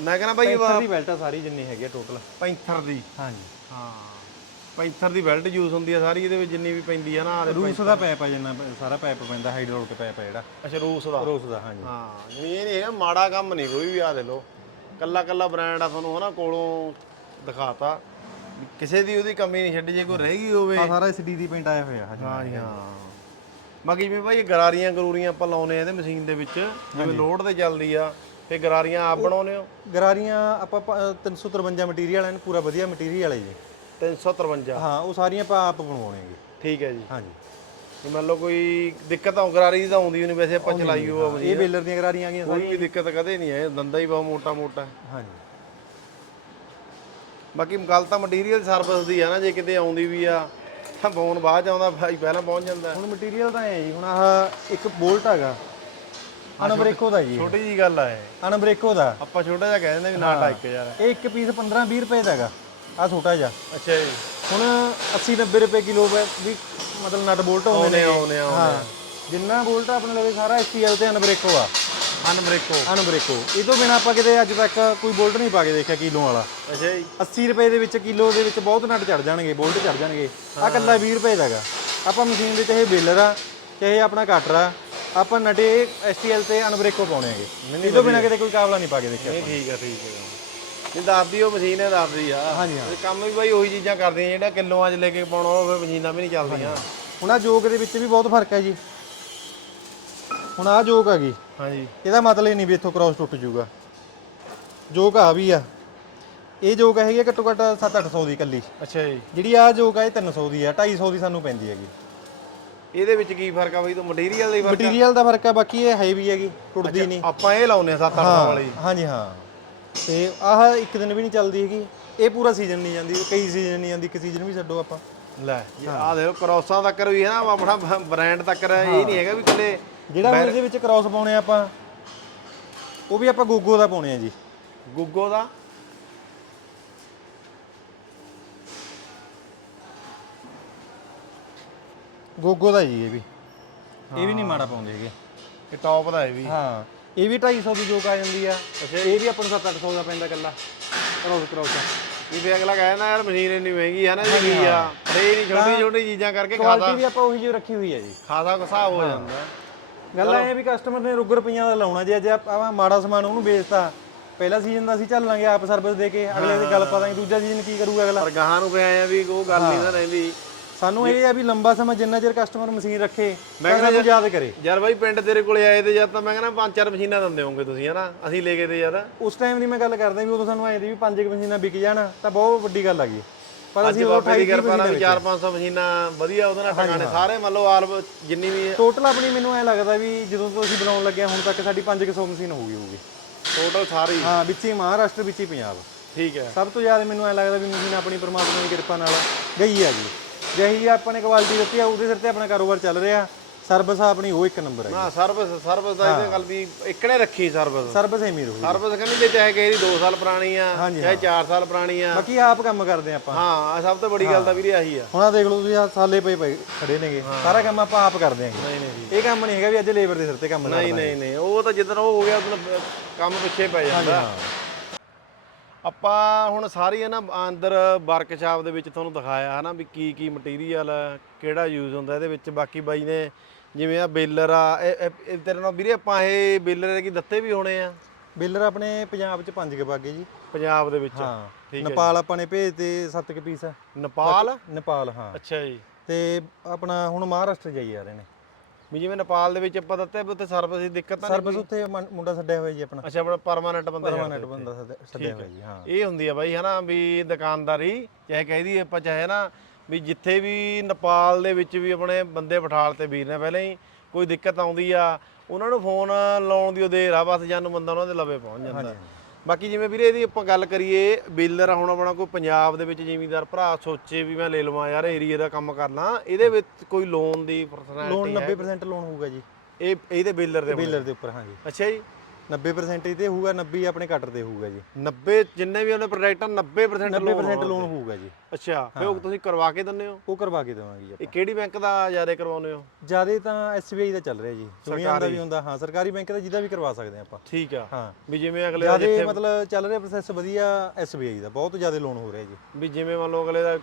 A: ਮੈਂ ਕਹਿੰਦਾ ਬਾਈ
B: ਪੈਂਥਰ ਦੀ ਬੈਲਟ ਸਾਰੀ ਜਿੰਨੀ ਹੈਗੀ ਟੋਟਲ
A: ਪੈਂਥਰ ਦੀ।
B: ਹਾਂਜੀ।
A: ਹਾਂ। ਪੈਂਥਰ ਦੀ ਬੈਲਟ ਯੂਜ਼ ਹੁੰਦੀ ਆ ਸਾਰੀ ਇਹਦੇ ਵਿੱਚ ਜਿੰਨੀ ਵੀ ਪੈਂਦੀ ਆ ਨਾ।
B: ਰੂਸ ਦਾ ਪੈਪ ਆ ਜਿੰਨਾ ਸਾਰਾ ਪੈਪ ਪੈਂਦਾ ਹਾਈਡ੍ਰੋਲਿਕ ਪੈਪ ਆ ਜਿਹੜਾ।
A: ਅੱਛਾ ਰੂਸ ਦਾ?
B: ਰੂਸ ਦਾ ਹਾਂਜੀ।
A: ਹਾਂ ਨਹੀਂ ਇਹ ਨਹੀਂ ਹੈਗਾ ਮਾੜਾ ਕੰਮ ਨਹੀਂ ਕੋਈ ਵੀ ਆ ਦੇ ਲੋ ਕੱਲਾ ਕੱਲਾ ਬ੍ਰਾਂਡ ਆ ਤੁਹਾਨੂੰ ਹਨਾ ਕੋਲੋਂ ਦਿਖਾਤਾ। ਕਿਸੇ ਦੀ ਉਹਦੀ ਕਮੀ ਨਹੀਂ ਛੱਡੀ ਜੇ ਕੋਈ ਰਹਿ ਗਈ ਹੋਵੇ।
B: ਆ ਸਾਰਾ ਐਸਡੀ ਦੀ ਪੇਂਟ ਆਇਆ ਹੋਇਆ ਹਾਂਜੀ।
A: ਹਾਂ ਜੀ ਹਾਂ। ਬਾਕੀ ਜਿਵੇਂ ਭਾਈ ਇਹ ਗਰਾਰੀਆਂ ਗਰੂਰੀਆਂ ਆਪਾਂ ਲਾਉਨੇ ਆ ਇਹਦੇ ਮਸ਼ੀਨ ਦੇ ਵਿੱਚ ਜਿਵੇਂ ਲੋਡ ਤੇ ਚੱਲਦੀ ਆ ਤੇ ਗਰਾਰੀਆਂ ਆਪ ਬਣਾਉਨੇ ਹੋ?
B: ਗਰਾਰੀਆਂ ਆਪਾਂ ਪ- 353 ਮਟੀਰੀਅਲ ਹਨ ਪੂਰਾ ਵਧੀਆ ਮਟੀਰੀਅਲ ਹੈ ਜੀ
A: 353
B: ਹਾਂ ਉਹ ਸਾਰੀਆਂ ਆਪਾਂ ਆਪ ਬਣਵਾਉਣੇ ਹੈਗੇ
A: ਠੀਕ ਹੈ ਜੀ।
B: ਹਾਂਜੀ।
A: ਜੇ ਮੰਨ ਲਓ ਕੋਈ ਦਿੱਕਤ ਆ ਗਰਾਰੀ ਦੀ ਤਾਂ ਆਉਂਦੀ ਨਹੀਂ ਵੈਸੇ ਆਪਾਂ ਚਲਾਈ ਹੋਆ
B: ਇਹ ਬੇਲਰ ਦੀਆਂ ਗਰਾਰੀਆਂ ਆ ਗਈਆਂ
A: ਕੋਈ ਵੀ ਦਿੱਕਤ ਕਦੇ ਨਹੀਂ ਆਏ ਦੰਦਾ ਹੀ ਬਹੁਤ ਮੋਟਾ ਮੋਟਾ
B: ਹਾਂਜੀ।
A: ਬਾਕੀ ਗੱਲ ਤਾਂ ਮਟੀਰੀਅਲ ਸਰਵਿਸ ਦੀ ਆ ਨਾ ਜੇ ਕਿਤੇ ਆਉਂਦੀ ਵੀ ਆ ਤਾਂ ਫੋਨ ਬਾਅਦ ਚ ਆਉਂਦਾ ਭਾਈ ਪਹਿਲਾਂ ਪਹੁੰਚ ਜਾਂਦਾ।
B: ਹੁਣ ਮਟੀਰੀਅਲ ਤਾਂ ਹੈ ਜੀ ਹੁਣ ਆਹ ਇੱਕ ਬੋਲਟ ਹੈਗਾ। ਅਨਬ੍ਰੇਕੋ ਦਾ ਜੀ
A: ਛੋਟੀ ਜੀ ਗੱਲ ਆ ਇਹ।
B: ਅਨਬ੍ਰੇਕੋ ਦਾ।
A: ਆਪਾਂ ਛੋਟਾ ਜਿਹਾ ਕਹਿ ਦਿੰਦੇ ਵੀ ਨਾ ਟਾਈਕ ਯਾਰ।
B: ਇਹ ਇੱਕ ਪੀਸ 15 20 ਰੁਪਏ ਦਾ ਹੈਗਾ। ਆ ਛੋਟਾ ਜਿਹਾ।
A: ਅੱਛਾ ਜੀ।
B: ਹੁਣ 80 90 ਰੁਪਏ ਕਿਲੋ ਵੀ ਮਤਲਬ ਨਟ ਬੋਲਟ ਹੁੰਦੇ ਨੇ
A: ਆਉਨੇ ਆਉਨੇ
B: ਹਾਂ। ਜਿੰਨਾ ਬੋਲਟ ਆਪਣੇ ਲਵੇ ਸਾਰਾ ਐਸਟੀਐਲ ਤੇ ਅਨਬ੍ਰੇਕੋ ਆ।
A: ਅਨਬ੍ਰੇਕੋ।
B: ਅਨਬ੍ਰੇਕੋ। ਇਹ ਤੋਂ ਬਿਨਾ ਆਪਾਂ ਕਿਤੇ ਅੱਜ ਤੱਕ ਕੋਈ ਬੋਲਟ ਨਹੀਂ ਪਾ ਕੇ ਦੇਖਿਆ ਕਿਲੋ ਵਾਲਾ।
A: ਅੱਛਾ ਜੀ।
B: 80 ਰੁਪਏ ਦੇ ਵਿੱਚ ਕਿਲੋ ਦੇ ਵਿੱਚ ਬਹੁਤ ਨਟ ਚੜ ਜਾਣਗੇ ਬੋਲਟ ਚੜ ਜਾਣਗੇ। ਆ ਕੱਲਾ 20 ਰੁਪਏ ਦਾ ਹੈਗਾ। ਆਪਾਂ ਮਸ਼ੀਨ ਦੇ ਚਾਹੇ ਬੇਲਰ ਆ ਚਾਹੇ ਆਪਣਾ ਕਟਰ ਆ ਆਪਾਂ ਨਟੇ ਐਸਟੀਐਲ ਤੇ ਅਨਬ੍ਰੇਕੋ ਪਾਉਣੇ ਹੈਗੇ। ਇਹ ਤੋਂ ਬਿਨਾ ਕਿਤੇ ਕੋਈ ਕਾਬਲਾ ਨਹੀਂ ਪਾ ਕੇ ਦੇਖਿਆ
A: ਨਹੀਂ ਠੀਕ ਆ ਠੀਕ ਆ। ਇਹ ਦੱਸਦੀ ਉਹ ਮਸ਼ੀਨ ਹੈ ਦੱਸਦੀ ਆ।
B: ਹਾਂਜੀ, ਹਾਂ।
A: ਕੰਮ ਵੀ ਬਾਈ ਉਹੀ ਚੀਜ਼ਾਂ ਕਰਦੀਆਂ ਜਿਹੜਾ ਕਿਲੋਆਂ 'ਚ ਲੈ ਕੇ ਪਾਉਣਾ ਉਹ ਫਿਰ ਮਸ਼ੀਨਾਂ ਵੀ ਨਹੀਂ ਚੱਲਦੀਆਂ।
B: ਹੁਣ ਆ ਜੋਕ ਦੇ ਵਿੱਚ ਵੀ ਬਹੁਤ ਫ਼ਰਕ ਹੈ ਜੀ। ਹੁਣ ਆ ਜੋਕ ਹੈਗੀ
A: ਹਾਂਜੀ।
B: ਇਹਦਾ ਮਤਲਬ ਇਹ ਨਹੀਂ ਵੀ ਇੱਥੋਂ ਕ੍ਰਾਸ ਟੁੱਟ ਜੂਗਾ ਜੋਕ ਆ ਵੀ ਆ। ਇਹ ਜੋਕ ਹੈਗੀ ਆ ਘੱਟੋ ਘੱਟ 7-800 ਦੀ ਕੱਲੀ
A: ਅੱਛਾ ਜੀ।
B: ਜਿਹੜੀ ਆ ਜੋਕ ਆ ਇਹ 300 ਦੀ ਆ। 250 ਦੀ ਸਾਨੂੰ ਪੈਂਦੀ ਹੈਗੀ।
A: ਇਹਦੇ ਵਿੱਚ ਕੀ ਫ਼ਰਕ ਆ ਬਾਈ? ਤੋਂ ਮਟੀਰੀਅਲ ਦਾ ਹੀ ਫ਼ਰਕ
B: ਮਟੀਰੀਅਲ ਦਾ ਫ਼ਰਕ ਆ ਬਾਕੀ ਇਹ ਹੈਵੀ ਹੈਗੀ ਟੁੱਟਦੀ ਨਹੀਂ।
A: ਆਪਾਂ ਇਹ ਲਾਉਨੇ ਆ 7-8 ਵਾਲੀ।
B: ਹਾਂਜੀ ਹਾਂ। ਤੇ ਆਹ ਇੱਕ ਦਿਨ ਵੀ ਨਹੀਂ ਚੱਲਦੀ ਹੈਗੀ। ਇਹ ਪੂਰਾ ਸੀਜ਼ਨ ਨਹੀਂ ਜਾਂਦੀ ਕਈ ਸੀਜ਼ਨ ਨਹੀਂ ਜਾਂਦੀ ਇੱਕ ਸੀਜ਼ਨ ਵੀ ਛੱਡੋ ਆਪਾਂ।
A: ਲੈ ਆ ਦੇਖੋ ਕ੍ਰੋਸਾਂ ਤੱਕ ਵੀ ਹੈ ਨਾ ਆਪਣਾ ਬ੍ਰਾਂਡ ਤੱਕ ਇਹ ਨਹੀਂ ਹੈਗਾ ਵੀ ਇਕੱਲੇ
B: ਜਿਹੜਾ ਹੁਣ ਇਹਦੇ ਵਿੱਚ ਕ੍ਰਾਸ ਪਾਉਣੇ ਆ ਆਪਾਂ ਉਹ ਵੀ ਆਪਾਂ ਗੋਗੋ ਦਾ ਪਾਉਣੇ ਆ ਜੀ।
A: ਗੁੱਗੋ ਦਾ?
B: ਗੋਗੋ ਦਾ ਜੀ ਇਹ ਵੀ। ਇਹ ਵੀ ਨਹੀਂ ਮਾੜਾ ਪਾਉਂਦੇ ਹੈਗੇ।
A: ਇਹ ਟੌਪ ਦਾ ਹੈ ਵੀ।
B: ਹਾਂ। ਇਹ ਵੀ 250 ਦੀ ਜੋਕ ਆ ਜਾਂਦੀ ਆ। ਇਹ ਵੀ ਆਪਾਂ ਨੂੰ 7-800 ਦਾ ਪੈਂਦਾ ਕੱਲਾ ਕ੍ਰਾਸ ਕ੍ਰਾਸ
A: ਵੀ ਫਿਰ ਅਗਲਾ ਕਹਿੰਦਾ ਯਾਰ ਮਸ਼ੀਨ ਇੰਨੀ ਮਹਿੰਗੀ ਆ ਨਾ ਜੀ ਕੀ ਆ। ਪਰ ਇਹ ਨਹੀਂ ਛੋਟੀ ਛੋਟੀ ਚੀਜ਼ਾਂ ਕਰਕੇ ਖਾਦਾ।
B: ਕੁਆਲਿਟੀ ਵੀ ਆਪਾਂ ਉਹੀ ਜਿਹੀ ਰੱਖੀ ਹੋਈ ਹੈ ਜੀ।
A: ਖਾਦਾ ਕਸਾ ਹੋ ਜਾਂਦਾ।
B: ਗੱਲ ਇਹ ਵੀ ਕਸਟਮਰ ਨੇ ਰੁੱਗ ਰੁਪਈਆਂ ਦਾ ਲਾਉਣਾ ਜੇ ਅੱਜ ਆਪਾਂ ਮਾੜਾ ਸਮਾਨ ਉਹਨੂੰ ਵੇਚਤਾ। ਪਹਿਲਾ ਸੀਜ਼ਨ ਦਾ ਅਸੀਂ ਚੱਲ ਲਾਂਗੇ ਆਪ ਸਰਵਿਸ ਦੇ ਕੇ। ਅਗਲੇ ਦੀ ਗੱਲ ਪਤਾ ਨਹੀਂ ਦੂਜਾ ਸੀਜ਼ਨ ਕੀ ਕਰੂਗਾ ਅਗਲਾ।
A: ਪਰ ਗਾਹਾਂ ਨੂੰ ਪਿਆ ਆ ਵੀ ਉਹ ਗੱਲ ਨਹੀਂ ਨਾ ਰਹਿੰਦੀ।
B: ਸਾਨੂੰ ਇਹ ਆ ਵੀ ਲੰਬਾ ਸਮਾਂ ਜਿੰਨਾ ਚਿਰ ਕਸਟਮਰ ਮਸ਼ੀਨ ਰੱਖੇ ਮੈਂ ਸਾਨੂੰ ਯਾਦ ਕਰੇ।
A: ਯਾਰ ਬਾਈ ਪਿੰਡ ਤੇਰੇ ਕੋਲੇ ਆਏ ਤੇ ਜਦ ਤਾਂ ਮੈਂ ਕਹਿੰਦਾ ਪੰਜ ਚਾਰ ਮਸ਼ੀਨਾਂ ਦਿੰਦੇ ਹੋਵੋਗੇ ਤੁਸੀਂ ਹਨਾ ਅਸੀਂ ਲੈ ਕੇ ਤੇ ਯਾਰ।
B: ਉਸ ਟਾਈਮ ਦੀ ਮੈਂ ਗੱਲ ਕਰਦਾ ਵੀ ਉਦੋਂ ਸਾਨੂੰ ਐਂ ਦੀ ਵੀ ਪੰਜ ਕੁ ਮਸ਼ੀਨਾਂ ਵਿਕ ਜਾਣ ਤਾਂ ਬਹੁਤ ਵੱਡੀ ਗੱਲ ਆ ਗਈ। ਪਰ ਅਸੀਂ ਉਹ
A: ਬਾਬੇ
B: 28
A: ਦੀ
B: ਦੀ
A: ਕਿਰਪਾ ਨਾਲ ਵੀ 4-500 ਮਸ਼ੀਨਾਂ ਵਧੀਆ ਉਹਦੇ ਨਾਲ ਟਿਕਾਣੇ ਸਾਰੇ ਮੰਨ ਲਓ ਆਲ ਜਿੰਨੀ ਵੀ
B: ਟੋਟਲ ਆਪਣੀ ਮੈਨੂੰ ਐ ਲੱਗਦਾ ਵੀ ਜਦੋਂ ਤੋਂ ਅਸੀਂ ਬਣਾਉਣ ਲੱਗੇ ਹੁਣ ਤੱਕ ਸਾਡੀ 500 ਮਸ਼ੀਨ ਹੋ ਗਈ ਹੋਊਗੀ।
A: ਟੋਟਲ ਸਾਰੀ।
B: ਹਾਂ ਵਿੱਚ ਹੀ ਮਹਾਰਾਸ਼ਟਰ ਵਿੱਚ ਹੀ ਪੰਜਾਬ।
A: ਠੀਕ ਹੈ।
B: ਸਭ ਤੋਂ ਜ਼ਿਆਦਾ ਮੈਨੂੰ ਐ ਲੱਗਦਾ ਵੀ ਮਸ਼ੀਨ ਆਪਣੀ ਪਰਮਾਤਮਾ ਦੀ ਕਿਰਪਾ ਨਾਲ ਗਈ ਆ ਜੀ ਜਿਹੀ ਆਪਾਂ ਨੇ ਕੁਆਲਿਟੀ ਦਿੱਤੀ ਆ ਉਹਦੇ ਸਿਰ ਤੇ ਆਪਣਾ ਕਾਰੋਬਾਰ ਚੱਲ ਰਿਹਾ। ਸਰਵਿਸ ਆਪਣੀ ਉਹ ਇੱਕ ਨੰਬਰ ਹੈ
A: ਨਾ ਸਰਵਿਸ ਸਰਵਿਸ ਦਾ ਇਹਦੇ ਗੱਲ ਵੀ ਇੱਕਨੇ ਰੱਖੀ ਸਰਵਿਸ।
B: ਸਰਵਿਸ ਹੀ ਮੀਰ ਹੋਈ
A: ਸਰਵਿਸ ਕਹਿੰਦੀ ਜੇ ਚਾਹੇ ਕਿਸੇ ਦੀ 2 ਸਾਲ ਪੁਰਾਣੀ ਆ ਚਾਹੇ 4 ਸਾਲ ਪੁਰਾਣੀ ਆ।
B: ਬਾਕੀ ਆਪ ਕੰਮ ਕਰਦੇ ਆਪਾਂ।
A: ਹਾਂ ਆਹ ਸਭ ਤੋਂ ਵੱਡੀ ਗੱਲ ਤਾਂ ਵੀਰੇ ਆਹੀ ਆ।
B: ਹੁਣ ਆ ਦੇਖ ਲਓ ਤੁਸੀਂ ਆ ਸਾਲੇ ਪਏ ਪਏ ਖੜੇ ਨੇਗੇ। ਸਾਰਾ ਕੰਮ ਆਪਾਂ ਆਪ ਕਰਦੇ ਆਂਗੇ
A: ਨਹੀਂ ਨਹੀਂ
B: ਇਹ ਕੰਮ ਨਹੀਂ ਹੈਗਾ ਵੀ ਅੱਜ ਲੇਬਰ ਦੇ ਸਿਰ ਤੇ ਕੰਮ
A: ਨਹੀਂ ਨਹੀਂ ਨਹੀਂ। ਉਹ ਤਾਂ ਜਿੱਦਣ ਉਹ ਹੋ ਗਿਆ ਉਦੋਂ ਕੰਮ ਪਿੱਛੇ ਪੈ ਜਾਂਦਾ। ਆਪਾਂ ਹੁਣ ਸਾਰੀ ਹੈ ਨਾ ਅੰਦਰ ਵਰਕਸ਼ਾਪ ਦੇ ਵਿੱਚ ਤੁਹਾਨੂੰ ਦਿਖਾਇਆ ਹਨਾ ਵੀ ਕੀ ਕੀ ਮਟੀਰੀਅਲ ਕਿਹੜਾ ਯੂਜ਼ ਹੁੰਦਾ ਇਹਦੇ ਵਿੱਚ। ਬਾਕੀ ਬਾਈ ਨੇ ਜਿਵੇਂ ਆ ਬੇਲਰ ਆ ਇਹ- ਇਹ ਇਹ ਤੇਰੇ ਨਾਲ ਵੀਰੇ ਆਪਾਂ ਇਹ ਬੇਲਰ ਕੀ ਦਿੱਤੇ ਵੀ ਹੋਣੇ ਆ?
B: ਬੇਲਰ ਆਪਣੇ ਪੰਜਾਬ ਚ ਪੰਜ ਕੇ ਬਾਗੇ ਜੀ।
A: ਪੰਜਾਬ ਦੇ ਵਿੱਚ।
B: ਹਾਂ
A: ਠੀਕ ਹੈ
B: ਨੇਪਾਲ ਆਪਾਂ ਨੇ ਭੇਜਤੇ 7 ਕੇ ਪੀਸ
A: ਨੇਪਾਲ?
B: ਨੇਪਾਲ ਹਾਂ।
A: ਅੱਛਾ ਜੀ।
B: ਤੇ ਆਪਣਾ ਹੁਣ ਮਹਾਰਾਸ਼ਟਰ ਜਾਈ ਜਾ ਰਹੇ ਨੇ।
A: ਵੀ ਜਿਵੇਂ ਨੇਪਾਲ ਦੇ ਵਿੱਚ ਆਪਾਂ ਦੱਸਿਆ ਵੀ ਉੱਥੇ ਸਰਵਿਸ ਦੀ ਦਿੱਕਤ ਤਾਂ ਨਹੀਂ
B: ਸਰਵਿਸ ਉੱਥੇ ਮਨ- ਮੁੰਡਾ ਛੱਡਿਆ ਹੋਇਆ ਜੀ ਆਪਣਾ।
A: ਅੱਛਾ ਆਪਣਾ ਪਰਮਾਨੈਂਟ ਬੰਦਾ
B: ਪਰਮਾਨੈਂਟ ਬੰਦਾ ਛੱਡਿਆ- ਛੱਡਿਆ ਹੋਇਆ ਜੀ ਹਾਂ।
A: ਇਹ ਹੁੰਦੀ ਆ ਬਾਈ ਹਨਾ ਵੀ ਦੁਕਾਨਦਾਰੀ ਚਾਹੇ ਕਹਿਦੀ ਆਪਾਂ ਚਾਹੇ ਨਾ ਵੀ ਜਿੱਥੇ ਵੀ ਨੇਪਾਲ ਦੇ ਵਿੱਚ ਵੀ ਆਪਣੇ ਬੰਦੇ ਬਿਠਾਲ ਤੇ ਵੀਰ ਨੇ ਪਹਿਲਾਂ ਹੀ ਕੋਈ ਦਿੱਕਤ ਆਉਂਦੀ ਆ ਉਹਨਾਂ ਨੂੰ ਫੋਨ ਲਾਉਣ ਦੀ ਉਹ ਦੇਰ ਆ ਬਸ ਜਾਨੂੰ ਬੰਦਾ ਉਹਨਾਂ ਦੇ ਲਵੇ ਪਹੁੰਚ ਜਾਂਦਾ। ਬਾਕੀ ਜਿਵੇਂ ਵੀਰੇ ਇਹਦੀ ਆਪਾਂ ਗੱਲ ਕਰੀਏ ਬੀਲਰ ਹੁਣ ਆਪਣਾ ਕੋਈ ਪੰਜਾਬ ਦੇ ਵਿੱਚ ਜ਼ਿਮੀਂਦਾਰ ਭਰਾ ਸੋਚੇ ਵੀ ਮੈਂ ਲੈ ਲਵਾਂ ਯਾਰ ਏਰੀਆ ਦਾ ਕੰਮ ਕਰਨਾ ਇਹਦੇ ਵਿੱਚ ਕੋਈ ਲੋਨ ਦੀ
B: ਲੋਨ
A: ਪਰਸਨੈਲਿਟੀ ਹੈ?
B: 90% ਲੋਨ ਹੋਊਗਾ ਜੀ।
A: ਇਹ ਇਹਦੇ ਬੀਲਰ ਦੇ
B: ਬੀਲਰ ਦੇ ਉੱਪਰ ਹਾਂਜੀ।
A: ਅੱਛਾ ਜੀ।
B: 90% ਇਹਦੇ ਹੋਊਗਾ 90 ਆਪਣੇ ਕਟਰ ਦੇ ਹੋਊਗਾ ਜੀ।
A: 90 ਜਿੰਨੇ ਵੀ ਉਹਨੇ ਪ੍ਰੋਡਕਟ 90% ਲੋਨ
B: 90% ਲੋਨ ਹੋਊਗਾ ਜੀ।
A: ਅੱਛਾ ਫਿਰ ਉਹ ਤੁਸੀਂ ਕਰਵਾ ਕੇ ਦਿੰਦੇ ਹੋ?
B: ਉਹ ਕਰਵਾ ਕੇ ਦੇਵਾਂਗੇ ਜੀ
A: ਇਹ ਕਿਹੜੀ ਬੈਂਕ ਦਾ ਜ਼ਿਆਦਾ ਕਰਵਾਉਂਦੇ ਹੋ?
B: ਜ਼ਿਆਦਾ ਤਾਂ SBI ਦਾ ਚੱਲ ਰਿਹਾ ਜੀ। ਦੁਨੀਆ ਦਾ ਵੀ ਹੁੰਦਾ ਹਾਂ ਸਰਕਾਰੀ ਬੈਂਕ ਦਾ ਜਿਹਦਾ ਵੀ ਕਰਵਾ ਸਕਦੇ ਆਪਾਂ।
A: ਠੀਕ ਆ।
B: ਹਾਂ।
A: ਵੀ ਜਿਵੇਂ ਅਗਲੇ ਦਾ
B: ਮਤਲਬ ਚੱਲ ਰਿਹਾ ਪ੍ਰੋਸੈਸ ਵਧੀਆ SBI ਦਾ ਬਹੁਤ ਜ਼ਿਆਦਾ ਲੋਨ ਹੋ ਰਿਹਾ ਜੀ।
A: ਵੀ ਜਿਵੇਂ ਮੰਨ ਲਓ ਅਗਲੇ ਦਾ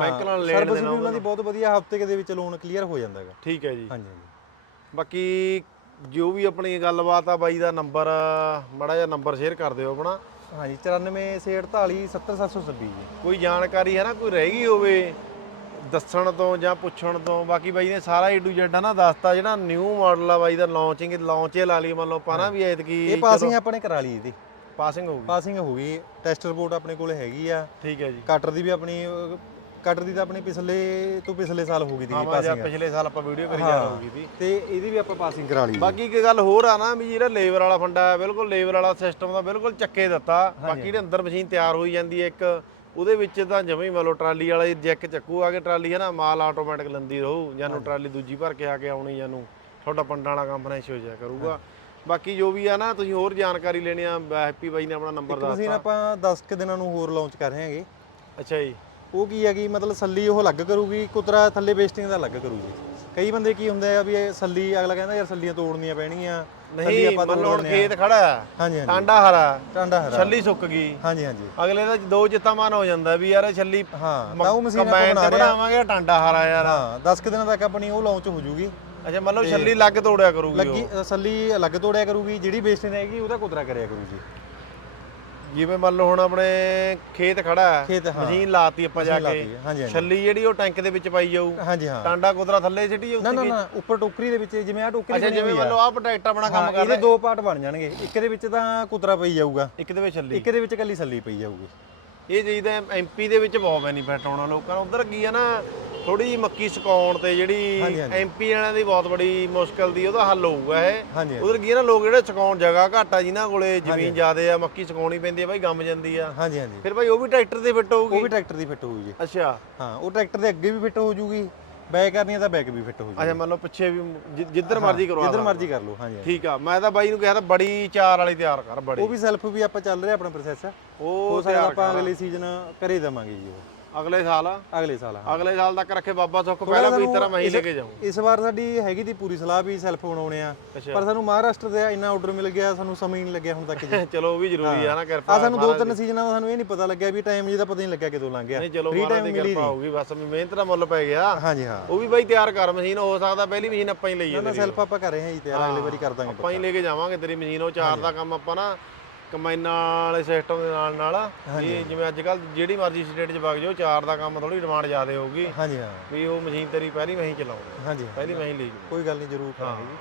A: ਬੈਂਕ ਨਾਲ ਲੈਣ
B: ਸਰਵਿਸ
A: ਦੇਣਾ
B: ਵੀ ਉਹਨਾਂ ਦੀ ਬਹੁਤ ਵਧੀਆ ਹਫ਼ਤੇ ਦੇ ਵਿੱਚ ਲੋਨ ਕਲੀਅਰ ਹੋ ਜਾਂਦਾ ਹੈਗਾ।
A: ਠੀਕ ਹੈ ਜੀ।
B: ਹਾਂਜੀ।
A: ਬਾਕੀ ਜੋ ਵੀ ਆਪਣੀ ਗੱਲਬਾਤ ਆ ਬਾਈ ਦਾ ਨੰਬਰ ਮੜਾ ਜਿਹਾ ਨੰਬਰ ਸ਼ੇਅਰ ਕਰ ਦਿਓ ਆਪਣਾ।
B: ਹਾਂਜੀ 94 77726 ਜੀ।
A: ਕੋਈ ਜਾਣਕਾਰੀ ਹੈ ਨਾ ਕੋਈ ਰਹਿ ਗਈ ਹੋਵੇ ਦੱਸਣ ਤੋਂ ਜਾਂ ਪੁੱਛਣ ਤੋਂ? ਬਾਕੀ ਬਾਈ ਨੇ ਸਾਰਾ ਏ ਟੂ ਜ਼ੈਡ ਨਾ ਦੱਸਤਾ ਜਿਹੜਾ ਨਿਊ ਮਾਡਲ ਆ ਬਾਈ ਦਾ ਲਾਂਚਿੰਗ ਲਾਂਚ ਲਾ ਲਈ ਮੰਨ ਲਓ ਨਾ ਵੀ ਐਤਕੀ
B: ਇਹ ਪਾਸਿੰਗ ਆਪਣੇ ਕਰਾ ਲਈ ਇਹਦੀ
A: ਪਾਸਿੰਗ ਹੋਊਗੀ
B: ਪਾਸਿੰਗ ਹੋ ਗਈ ਟੈਸਟ ਰਿਪੋਰਟ ਆਪਣੇ ਕੋਲ ਹੈਗੀ ਆ।
A: ਠੀਕ ਹੈ ਜੀ।
B: ਕਟਰ ਦੀ ਵੀ ਆਪਣੀ ਕਟਰ ਦੀ ਤਾਂ ਆਪਣੀ ਪਿਛਲੇ ਤੋਂ ਪਿਛਲੇ ਸਾਲ ਹੋ ਗਈ ਦੀ
A: ਹਾਂ ਜਾਂ ਪਿਛਲੇ ਸਾਲ ਆਪਾਂ ਵੀਡੀਓ ਕਰੀ ਜਾ ਰਹੀ ਸੀ
B: ਤੇ ਇਹਦੀ ਵੀ ਆਪਾਂ ਪਾਸਿੰਗ ਕਰਾ ਲਈ
A: ਬਾਕੀ ਇੱਕ ਗੱਲ ਹੋਰ ਆ ਨਾ ਵੀ ਜਿਹੜਾ ਲੇਬਰ ਵਾਲਾ ਫੰਡਾ ਹੈ ਬਿਲਕੁਲ ਲੇਬਰ ਵਾਲਾ ਸਿਸਟਮ ਦਾ ਬਿਲਕੁਲ ਚੱਕੇ ਦਿੱਤਾ। ਬਾਕੀ ਜਿਹੜੇ ਅੰਦਰ ਮਸ਼ੀਨ ਤਿਆਰ ਹੋਈ ਜਾਂਦੀ ਹੈ ਇੱਕ। ਉਹਦੇ ਵਿੱਚ ਤਾਂ ਜਮੇ ਲਓ ਟਰਾਲੀ ਵਾਲਾ ਜੈਕ ਚੱਕੂ ਆ ਕੇ ਟਰਾਲੀ ਹੈ ਨਾ ਮਾਲ ਆਟੋਮੈਟਿਕ ਲੰਦੀ ਰਹੂ ਜਾਨੂੰ ਟਰਾਲੀ ਦੂਜੀ ਭਰ ਕੇ ਆ ਕੇ ਆਉਣੀ ਜਾਨੂੰ ਤੁਹਾਡਾ ਪੰਡਾਂ ਵਾਲਾ ਕੰਮ ਫਰੈਸ਼ ਹੋ ਜਾਇਆ ਕਰੂਗਾ। ਬਾਕੀ ਜੋ ਵੀ ਆ ਨਾ ਤੁਸੀਂ ਹੋਰ ਜਾਣਕਾਰੀ ਲੈਣੀ ਆ ਹੈਪੀ ਬਾਈ ਨੇ ਆਪਣਾ ਨੰਬਰ ਦੱਸਤਾ।
B: ਆਪਾਂ 10 ਕੁ ਦਿਨਾਂ ਨੂੰ ਹੋਰ ਲਾਂਚ ਕਰ ਰਹੇ ਹਾਂਗੇ।
A: ਅੱਛਾ ਜੀ।
B: ਉਹ ਕੀ ਹੈਗੀ ਮਤਲਬ ਸੱਲੀ ਉਹ ਅਲੱਗ ਕਰੂਗੀ ਕੁਤਰਾ ਥੱਲੇ ਵੇਸਟਿੰਗ ਦਾ ਅਲੱਗ ਕਰੂਗੀ। ਕਈ ਬੰਦੇ ਕੀ ਹੁੰਦੇ ਆ ਵੀ ਇਹ ਸੱਲੀ ਅਗਲਾ ਕਹਿੰਦਾ ਯਾਰ ਸੱਲੀਆਂ ਤੋੜਨੀਆਂ ਪੈਣੀਆਂ ਸੱਲੀ
A: ਨਹੀਂ
B: ਆਪਾਂ
A: ਮੰਨ ਲਓ ਹੁਣ
B: ਆ।
A: ਖੇਤ ਖੜਾ
B: ਹਾਂਜੀ ਹਾਂਜੀ।
A: ਟਾਂਡਾ ਹਰਾ
B: ਟਾਂਡਾ ਹਰਾ।
A: ਛੱਲੀ ਸੁੱਕ ਗਈ।
B: ਹਾਂਜੀ ਹਾਂਜੀ।
A: ਅਗਲੇ ਦਾ ਦੋ ਜਿੱਤਾ ਮਨ ਹੋ ਜਾਂਦਾ ਵੀ ਯਾਰ ਇਹ ਛੱਲੀ
B: ਹਾਂ ਤਾਂ ਉਹ ਮਸ਼ੀਨ ਆਪਾਂ ਬਣਾ ਰਹੇ ਆ।
A: ਬਣਾਵਾਂਗੇ ਟਾਂਡਾ ਹਰਾ ਯਾਰ।
B: ਹਾਂ 10 ਕੁ ਦਿਨਾਂ ਤੱਕ ਆਪਣੀ ਉਹ ਲਾਂਚ ਹੋ ਜੂਗੀ।
A: ਅੱਛਾ ਮੰਨ ਲਓ ਛੱਲੀ ਲੱਗ ਤੋੜਿਆ ਕਰੂਗੀ ਉਹ।
B: ਲੱਗੀ ਅ, ਸੱਲੀ ਅਲੱਗ ਤੋੜਿਆ ਕਰੂਗੀ ਜਿਹੜੀ ਵੇਸਟਿੰਗ ਹੈਗੀ ਉਹਦਾ ਕੁਤਰਾ ਕਰਿਆ ਕਰੂ ਜੀ
A: ਜਿਵੇਂ ਮੰਨ ਲਓ ਹੁਣ ਆਪਣੇ ਖੇਤ ਖੜਾ ਹੈ
B: ਖੇਤ ਹਾਂ।
A: ਮਸ਼ੀਨ ਲਾਤੀ ਆਪਾਂ ਜਾ
B: ਲਾਤੀ
A: ਕੇ
B: ਹੈ, ਹਾਂਜੀ ਹਾਂਜੀ।
A: ਛੱਲੀ ਜਿਹੜੀ ਉਹ ਟੈਂਕ ਦੇ ਵਿੱਚ ਪਾਈ ਜਾਊ।
B: ਹਾਂਜੀ ਹਾਂ।
A: ਟਾਂਡਾ ਕੁਦਰਾ ਥੱਲੇ ਸਿੱਟੀ ਜਾਊ
B: ਨਾ ਨਾ ਨਾ ਉੱਪਰ ਟੋਕਰੀ ਦੇ ਵਿੱਚ ਜਿਵੇਂ ਆ ਟੋਕਰੀ
A: ਅੱਛਾ
B: ਬਣੀ
A: ਜਿਵੇਂ
B: ਹੋਈ
A: ਮੰਨ ਲਓ ਆ। ਪ੍ਰੋਡਕਟ ਆਪਣਾ ਕੰਮ ਕਰ
B: ਇਹਦੇ
A: ਰਿਹਾ।
B: ਦੋ ਪਾਰਟ ਬਣ ਜਾਣਗੇ। ਇੱਕ ਦੇ ਵਿੱਚ ਤਾਂ ਕੁਤਰਾ ਪਈ ਜਾਊਗਾ।
A: ਇੱਕ ਦੇ ਵਿੱਚ ਛੱਲੀ।
B: ਇੱਕ ਦੇ ਵਿੱਚ ਕੱਲੀ ਸੱਲੀ ਪਈ ਜਾਊਗੀ।
A: ਇਹ ਚੀਜ਼ ਦਾ ਐਮਪੀ ਦੇ ਵਿੱਚ ਬਹੁਤ ਬੈਨੀਫਿਟ ਆਉਣਾ ਲੋਕਾਂ ਨੂੰ। ਉਧਰ ਕੀ ਆ ਨਾ ਥੋੜੀ ਜਿਹੀ ਮੱਕੀ ਸੁਕਾਉਣ ਤੇ ਜਿਹੜੀ। ਐਮਪੀ ਵਾਲਿਆਂ ਦੀ ਬਹੁਤ ਬੜੀ ਮੁਸ਼ਕਲ ਦੀ ਉਹਦਾ ਹੱਲ ਹੋਊਗਾ ਇਹ। ਉਧਰ ਕੀ ਨਾ ਲੋਕ ਜਿਹੜੇ ਸੁਕਾਉਣ ਜਗ੍ਹਾ ਘੱਟ ਆ ਜਿਨ੍ਹਾਂ ਕੋਲੇ ਜ਼ਮੀਨ ਜ਼ਿਆਦੇ ਆ ਮੱਕੀ ਸੁਕਾਉਣੀ ਪੈਂਦੀ ਆ ਬਾਈ ਗੰਮ ਜਾਂਦੀ ਆ।
B: ਹਾਂਜੀ ਹਾਂਜੀ।
A: ਫਿਰ ਬਾਈ ਉਹ ਵੀ ਟਰੈਕਟਰ ਤੇ ਫਿੱਟ
B: ਉਹ
A: ਹੋਊਗੀ
B: ਵੀ ਟਰੈਕਟਰ ਦੀ ਫਿੱਟ ਹੋਊ ਜੀ।
A: ਅੱਛਾ।
B: ਹਾਂ ਉਹ ਟਰੈਕਟਰ ਦੇ ਅੱਗੇ ਵੀ ਫਿੱਟ ਹੋ ਜੂਗੀ ਬੈਕ ਕਰਨੀ ਆ ਤਾਂ ਬੈਕ ਵੀ ਫਿੱਟ ਹੋ ਜੂਗੀ।
A: ਅੱਛਾ ਮੰਨ ਲਓ ਪਿੱਛੇ ਵੀ ਜਿ- ਜਿੱਧਰ ਮਰਜ਼ੀ ਕਰਵਾ
B: ਜਿੱਧਰ। ਮਰਜ਼ੀ ਕਰ ਲਓ ਹਾਂਜੀ।
A: ਠੀਕ ਆ ਮੈਂ ਤਾਂ ਬਾਈ ਨੂੰ ਕਿਹਾ ਤਾਂ ਬੜੀ ਚਾਰ ਵਾਲੀ ਤਿਆਰ ਕਰ ਬੜੀ।
B: ਉਹ ਵੀ ਸੈਲਫ ਵੀ ਆਪਾਂ ਚੱਲ ਰਿਹਾ ਆਪਣਾ ਪ੍ਰੋਸੈਸ
A: ਉਹ
B: ਉਹ ਆਪਾਂ ਅਗਲੇ ਸੀਜ਼ਨ ਕਰੇ ਦਵਾਂਗੇ ਜੀ ਉਹ।
A: ਅਗਲੇ ਸਾਲ
B: ਅਗਲੇ ਸਾਲ ਹਾਂ।
A: ਅਗਲੇ ਸਾਲ ਤੱਕ ਰੱਖੇ ਬਾਬਾ ਸੁੱਖ ਪਹਿਲਾਂ ਵੀ ਇਸ ਤਰ੍ਹਾਂ ਮੈਂ ਹੀ ਲੈ ਕੇ ਜਾਊਂ।
B: ਇਸ ਵਾਰ ਸਾਡੀ ਹੈਗੀ ਦੀ ਪੂਰੀ ਸਲਾਹ ਵੀ ਸੈਲਫ ਬਣਾਉਣੇ ਆ। ਪਰ ਸਾਨੂੰ ਮਹਾਰਾਸ਼ਟਰ ਦਾ ਇੰਨਾ ਆਰਡਰ ਮਿਲ ਗਿਆ ਸਾਨੂੰ ਸਮਾਂ ਹੀ ਨਹੀਂ ਲੱਗਿਆ ਹੁਣ ਤੱਕ ਜੀ।
A: ਚਲੋ ਉਹ ਵੀ ਜ਼ਰੂਰੀ ਆ ਨਾ ਕਿਰਪਾ
B: ਆ ਸਾਨੂੰ ਦੋ ਤਿੰਨ ਸੀਜ਼ਨਾਂ ਦਾ। ਸਾਨੂੰ ਇਹ ਨਹੀਂ ਪਤਾ ਲੱਗਿਆ ਵੀ ਟਾਈਮ ਜੀ ਦਾ ਪਤਾ ਨਹੀਂ ਲੱਗਿਆ ਕਿਦੋਂ ਲੰਘ ਗਿਆ।
A: ਨਹੀਂ ਚਲੋ ਮਹਾਰਾਜ ਦੀ ਕਿਰਪਾ ਹੋਊਗੀ ਬਸ ਵੀ ਮਿਹਨਤ ਦਾ ਮੁੱਲ ਪੈ ਗਿਆ।
B: ਹਾਂਜੀ ਹਾਂ।
A: ਉਹ ਵੀ ਬਾਈ ਤਿਆਰ ਕਰ ਮਸ਼ੀਨ ਹੋ ਸਕਦਾ ਪਹਿਲੀ ਮਸ਼ੀਨ ਆਪਾਂ ਹੀ ਲਈਏ
B: ਨਾ ਸੈਲਫ ਆਪਾਂ ਕਰ ਰਹੇ ਹਾਂ ਜੀ ਤਿਆਰ ਅਗਲੀ ਵਾਰੀ ਕਰ ਦਾਂਗੇ
A: ਆਪਾਂ ਹੀ ਲੈ ਕੇ ਜਾਵਾਂਗੇ ਤੇਰੀ ਮਸ਼ੀਨ ਉਹ ਚਾਰ ਦਾ ਕੰਮ ਆਪਾਂ ਨਾ ਕਮਾਈਨਾਂ ਵਾਲੇ ਸਿਸਟਮ ਦੇ ਨਾਲ ਨਾਲ ਇਹ ਜਿਵੇਂ ਅੱਜ ਕੱਲ ਜਿਹੜੀ ਮਰਜ਼ੀ ਸਟੇਟ 'ਚ ਵਗ ਜਾਓ ਚਾਰ ਦਾ ਕੰਮ ਥੋੜੀ ਡਿਮਾਂਡ ਜ਼ਿਆਦਾ ਹੋਊਗੀ।
B: ਹਾਂਜੀ ਹਾਂ।
A: ਵੀ ਉਹ ਮਸ਼ੀਨ ਤੇਰੀ ਪਹਿਲੀ ਮਹੀਂ ਚਲਾਉਂਦੇ
B: ਹਾਂਜੀ ਹਾਂ।
A: ਪਹਿਲੀ ਮਹੀਂ ਲਈ
B: ਕੋਈ ਗੱਲ ਨਹੀਂ ਜ਼ਰੂਰ ਕਰਾਂਗੇ ਜੀ।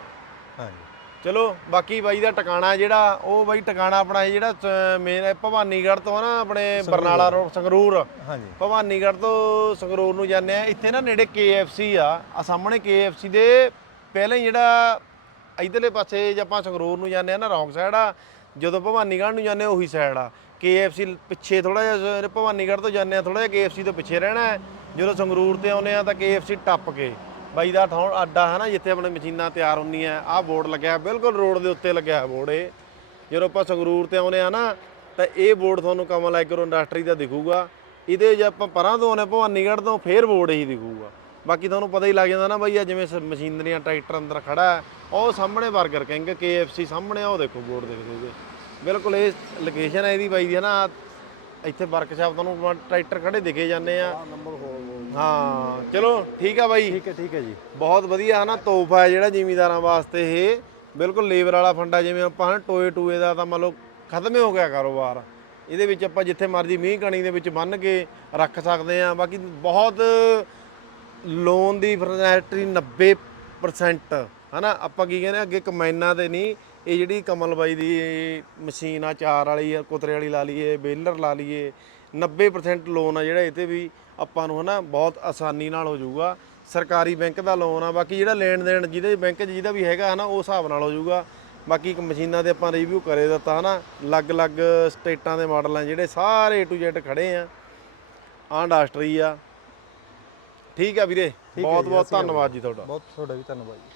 B: ਹਾਂਜੀ।
A: ਚਲੋ ਬਾਕੀ ਬਾਈ ਦਾ ਟਿਕਾਣਾ ਜਿਹੜਾ ਉਹ ਬਾਈ ਟਿਕਾਣਾ ਆਪਣਾ ਇਹ ਜਿਹੜਾ ਮੇਨ ਭਵਾਨੀਗੜ੍ਹ ਤੋਂ ਨਾ ਆਪਣੇ ਬਰਨਾਲਾ ਰੋਡ ਸੰਗਰੂਰ।
B: ਹਾਂਜੀ।
A: ਭਵਾਨੀਗੜ੍ਹ ਤੋਂ ਸੰਗਰੂਰ ਨੂੰ ਜਾਂਦੇ ਆ। ਇੱਥੇ ਨਾ ਨੇੜੇ KFC ਆ। ਆ ਸਾਹਮਣੇ KFC ਦੇ ਪਹਿਲਾਂ ਹੀ ਜਿਹੜਾ ਇਧਰਲੇ ਪਾਸੇ ਜੇ ਆਪਾਂ ਸੰਗਰੂਰ ਨੂੰ ਜਾਂਦੇ ਆ ਨਾ ਰੌਂਗ ਸਾਈਡ ਆ ਜਦੋਂ ਭਵਾਨੀਗੜ੍ਹ ਨੂੰ ਜਾਂਦੇ ਆ, ਉਹੀ ਸਾਈਡ ਆ। KFC ਪਿੱਛੇ ਥੋੜਾ ਜਿਹਾ ਭਵਾਨੀਗੜ੍ਹ ਤੋਂ ਜਾਂਦੇ ਆ ਥੋੜਾ ਜਿਹਾ KFC ਤੋਂ ਪਿੱਛੇ ਰਹਿਣਾ ਹੈ। ਜਦੋਂ ਸੰਗਰੂਰ ਤੇ ਆਉਂਦੇ ਆ, ਤਾਂ KFC ਟੱਪ ਕੇ। ਬਾਈ ਦਾ ਠੌਣ ਅੱਡਾ ਹੈ ਨਾ, ਜਿੱਥੇ ਆਪਣੇ ਮਸ਼ੀਨਾਂ ਤਿਆਰ ਹੁੰਦੀਆਂ ਆਹ ਬੋਰਡ ਲੱਗਿਆ ਬਿਲਕੁਲ ਰੋਡ ਦੇ ਉੱਤੇ ਲੱਗਿਆ ਹੈ ਬੋਰਡ ਇਹ। ਜਦੋਂ ਆਪਾਂ ਸੰਗਰੂਰ ਤੇ ਆਉਂਦੇ ਆ ਨਾ, ਤਾਂ ਇਹ ਬੋਰਡ ਤੁਹਾਨੂੰ ਕਮਲ ਐਗਰੋ ਇੰਡਸਟਰੀ ਦਾ ਦਿਖੂਗਾ। ਇਹਦੇ ਜੇ ਆਪਾਂ ਪਰਾਂ ਤੋਂ ਆਉਨੇ ਭਵਾਨੀਗੜ੍ਹ ਤੋਂ ਫੇਰ ਬੋਰਡ ਹੀ ਦਿਖੂਗਾ। ਬਾਕੀ ਤੁਹਾਨੂੰ ਪਤਾ ਹੀ ਲੱਗ ਜਾਂਦਾ ਨਾ ਬਈ ਆ ਜਿਵੇਂ ਸ- ਮਸ਼ੀਨਰੀਆਂ ਟਰੈਕਟਰ ਅੰਦਰ ਖੜਾ ਹੈ ਉਹ ਸਾਹਮਣੇ 버ਗਰ ਕਿੰਗ KFC ਸਾਹਮਣੇ ਆ ਉਹ ਦੇਖੋ ਬੋਰਡ ਦਿਖਦੇ ਉਹਦੇ ਬਿਲਕੁਲ ਇਹ ਲੋਕੇਸ਼ਨ ਹੈ ਇਹਦੀ ਬਾਈ ਦੀ ਹੈ ਨਾ? ਇੱਥੇ ਵਰਕਸ਼ਾਪ ਤੁਹਾਨੂੰ ਟਰੈਕਟਰ ਖੜੇ ਦਿਖੇ ਜਾਂਦੇ ਆ। ਹਾਂ ਚਲੋ ਠੀਕ ਆ ਬਾਈ।
B: ਠੀਕ ਹੈ ਠੀਕ ਹੈ ਜੀ।
A: ਬਹੁਤ ਵਧੀਆ ਹੈ ਨਾ? ਤੋਹਫਾ ਹੈ ਜਿਹੜਾ ਜ਼ਿਮੀਦਾਰਾਂ ਵਾਸਤੇ ਇਹ। ਬਿਲਕੁਲ ਲੇਬਰ ਵਾਲਾ ਫੰਡਾ ਜਿਵੇਂ ਆਪਾਂ ਹਨ ਟੋਏ ਟੂਏ ਦਾ ਤਾਂ ਮੰਨ ਲਓ ਖਤਮ ਹੀ ਹੋ ਗਿਆ ਕਾਰੋਬਾਰ। ਇਹਦੇ ਵਿੱਚ ਆਪਾਂ ਜਿੱਥੇ ਮਰਜ਼ੀ ਮੀਂਹ ਕਣੀ ਦੇ ਵਿੱਚ ਬੰਨ ਕੇ ਰੱਖ ਸਕਦੇ ਆ। ਬਾਕੀ ਬਹੁਤ ਲੋਨ ਦੀ ਫਰਨੈਟਰੀ 90% ਹਨਾ? ਆਪਾਂ ਕੀ ਕਹਿੰਦੇ ਆ, ਅੱਗੇ ਕਮੈਨਾਂ ਤੇ ਨਹੀਂ। ਇਹ ਜਿਹੜੀ ਕਮਲ ਬਾਈ ਦੀ ਮਸ਼ੀਨ ਆ ਚਾਰ ਵਾਲੀ ਆ ਕੁਤਰੇ ਵਾਲੀ ਲਾ ਲਈਏ ਬੇਲਰ ਲਾ ਲਈਏ 90% ਲੋਨ ਆ ਜਿਹੜਾ ਇਹ ਵੀ ਆਪਾਂ ਨੂੰ ਹਨਾ ਬਹੁਤ ਆਸਾਨੀ ਨਾਲ ਹੋ ਜਾਊਗਾ। ਸਰਕਾਰੀ ਬੈਂਕ ਦਾ ਲੋਨ ਆ ਬਾਕੀ ਜਿਹੜਾ ਲੈਣ ਦੇਣ ਜਿਹਦੇ ਬੈਂਕ ਜਿਹਦਾ ਵੀ ਹੈਗਾ ਹਨਾ ਉਹ ਹਿਸਾਬ ਨਾਲ ਹੋ ਜਾਊਗਾ। ਬਾਕੀ ਇੱਕ ਮਸ਼ੀਨਾਂ ਦੇ ਆਪਾਂ ਰਿਵਿਊ ਕਰੇ ਦਿੱਤਾ ਹਨਾ ਅਲੱਗ-ਅਲੱਗ ਸਟੇਟਾਂ ਦੇ ਮਾਡਲ ਆ ਜਿਹੜੇ ਸਾਰੇ A to Z ਖੜੇ ਆ। ਆਹ ਇੰਡਸਟਰੀ ਆ ਠੀਕ ਆ ਵੀਰੇ ਬਹੁਤ ਬਹੁਤ ਧੰਨਵਾਦ ਜੀ। ਤੁਹਾਡਾ।
B: ਬਹੁਤ ਤੁਹਾਡਾ ਵੀ ਧੰਨਵਾਦ ਜੀ।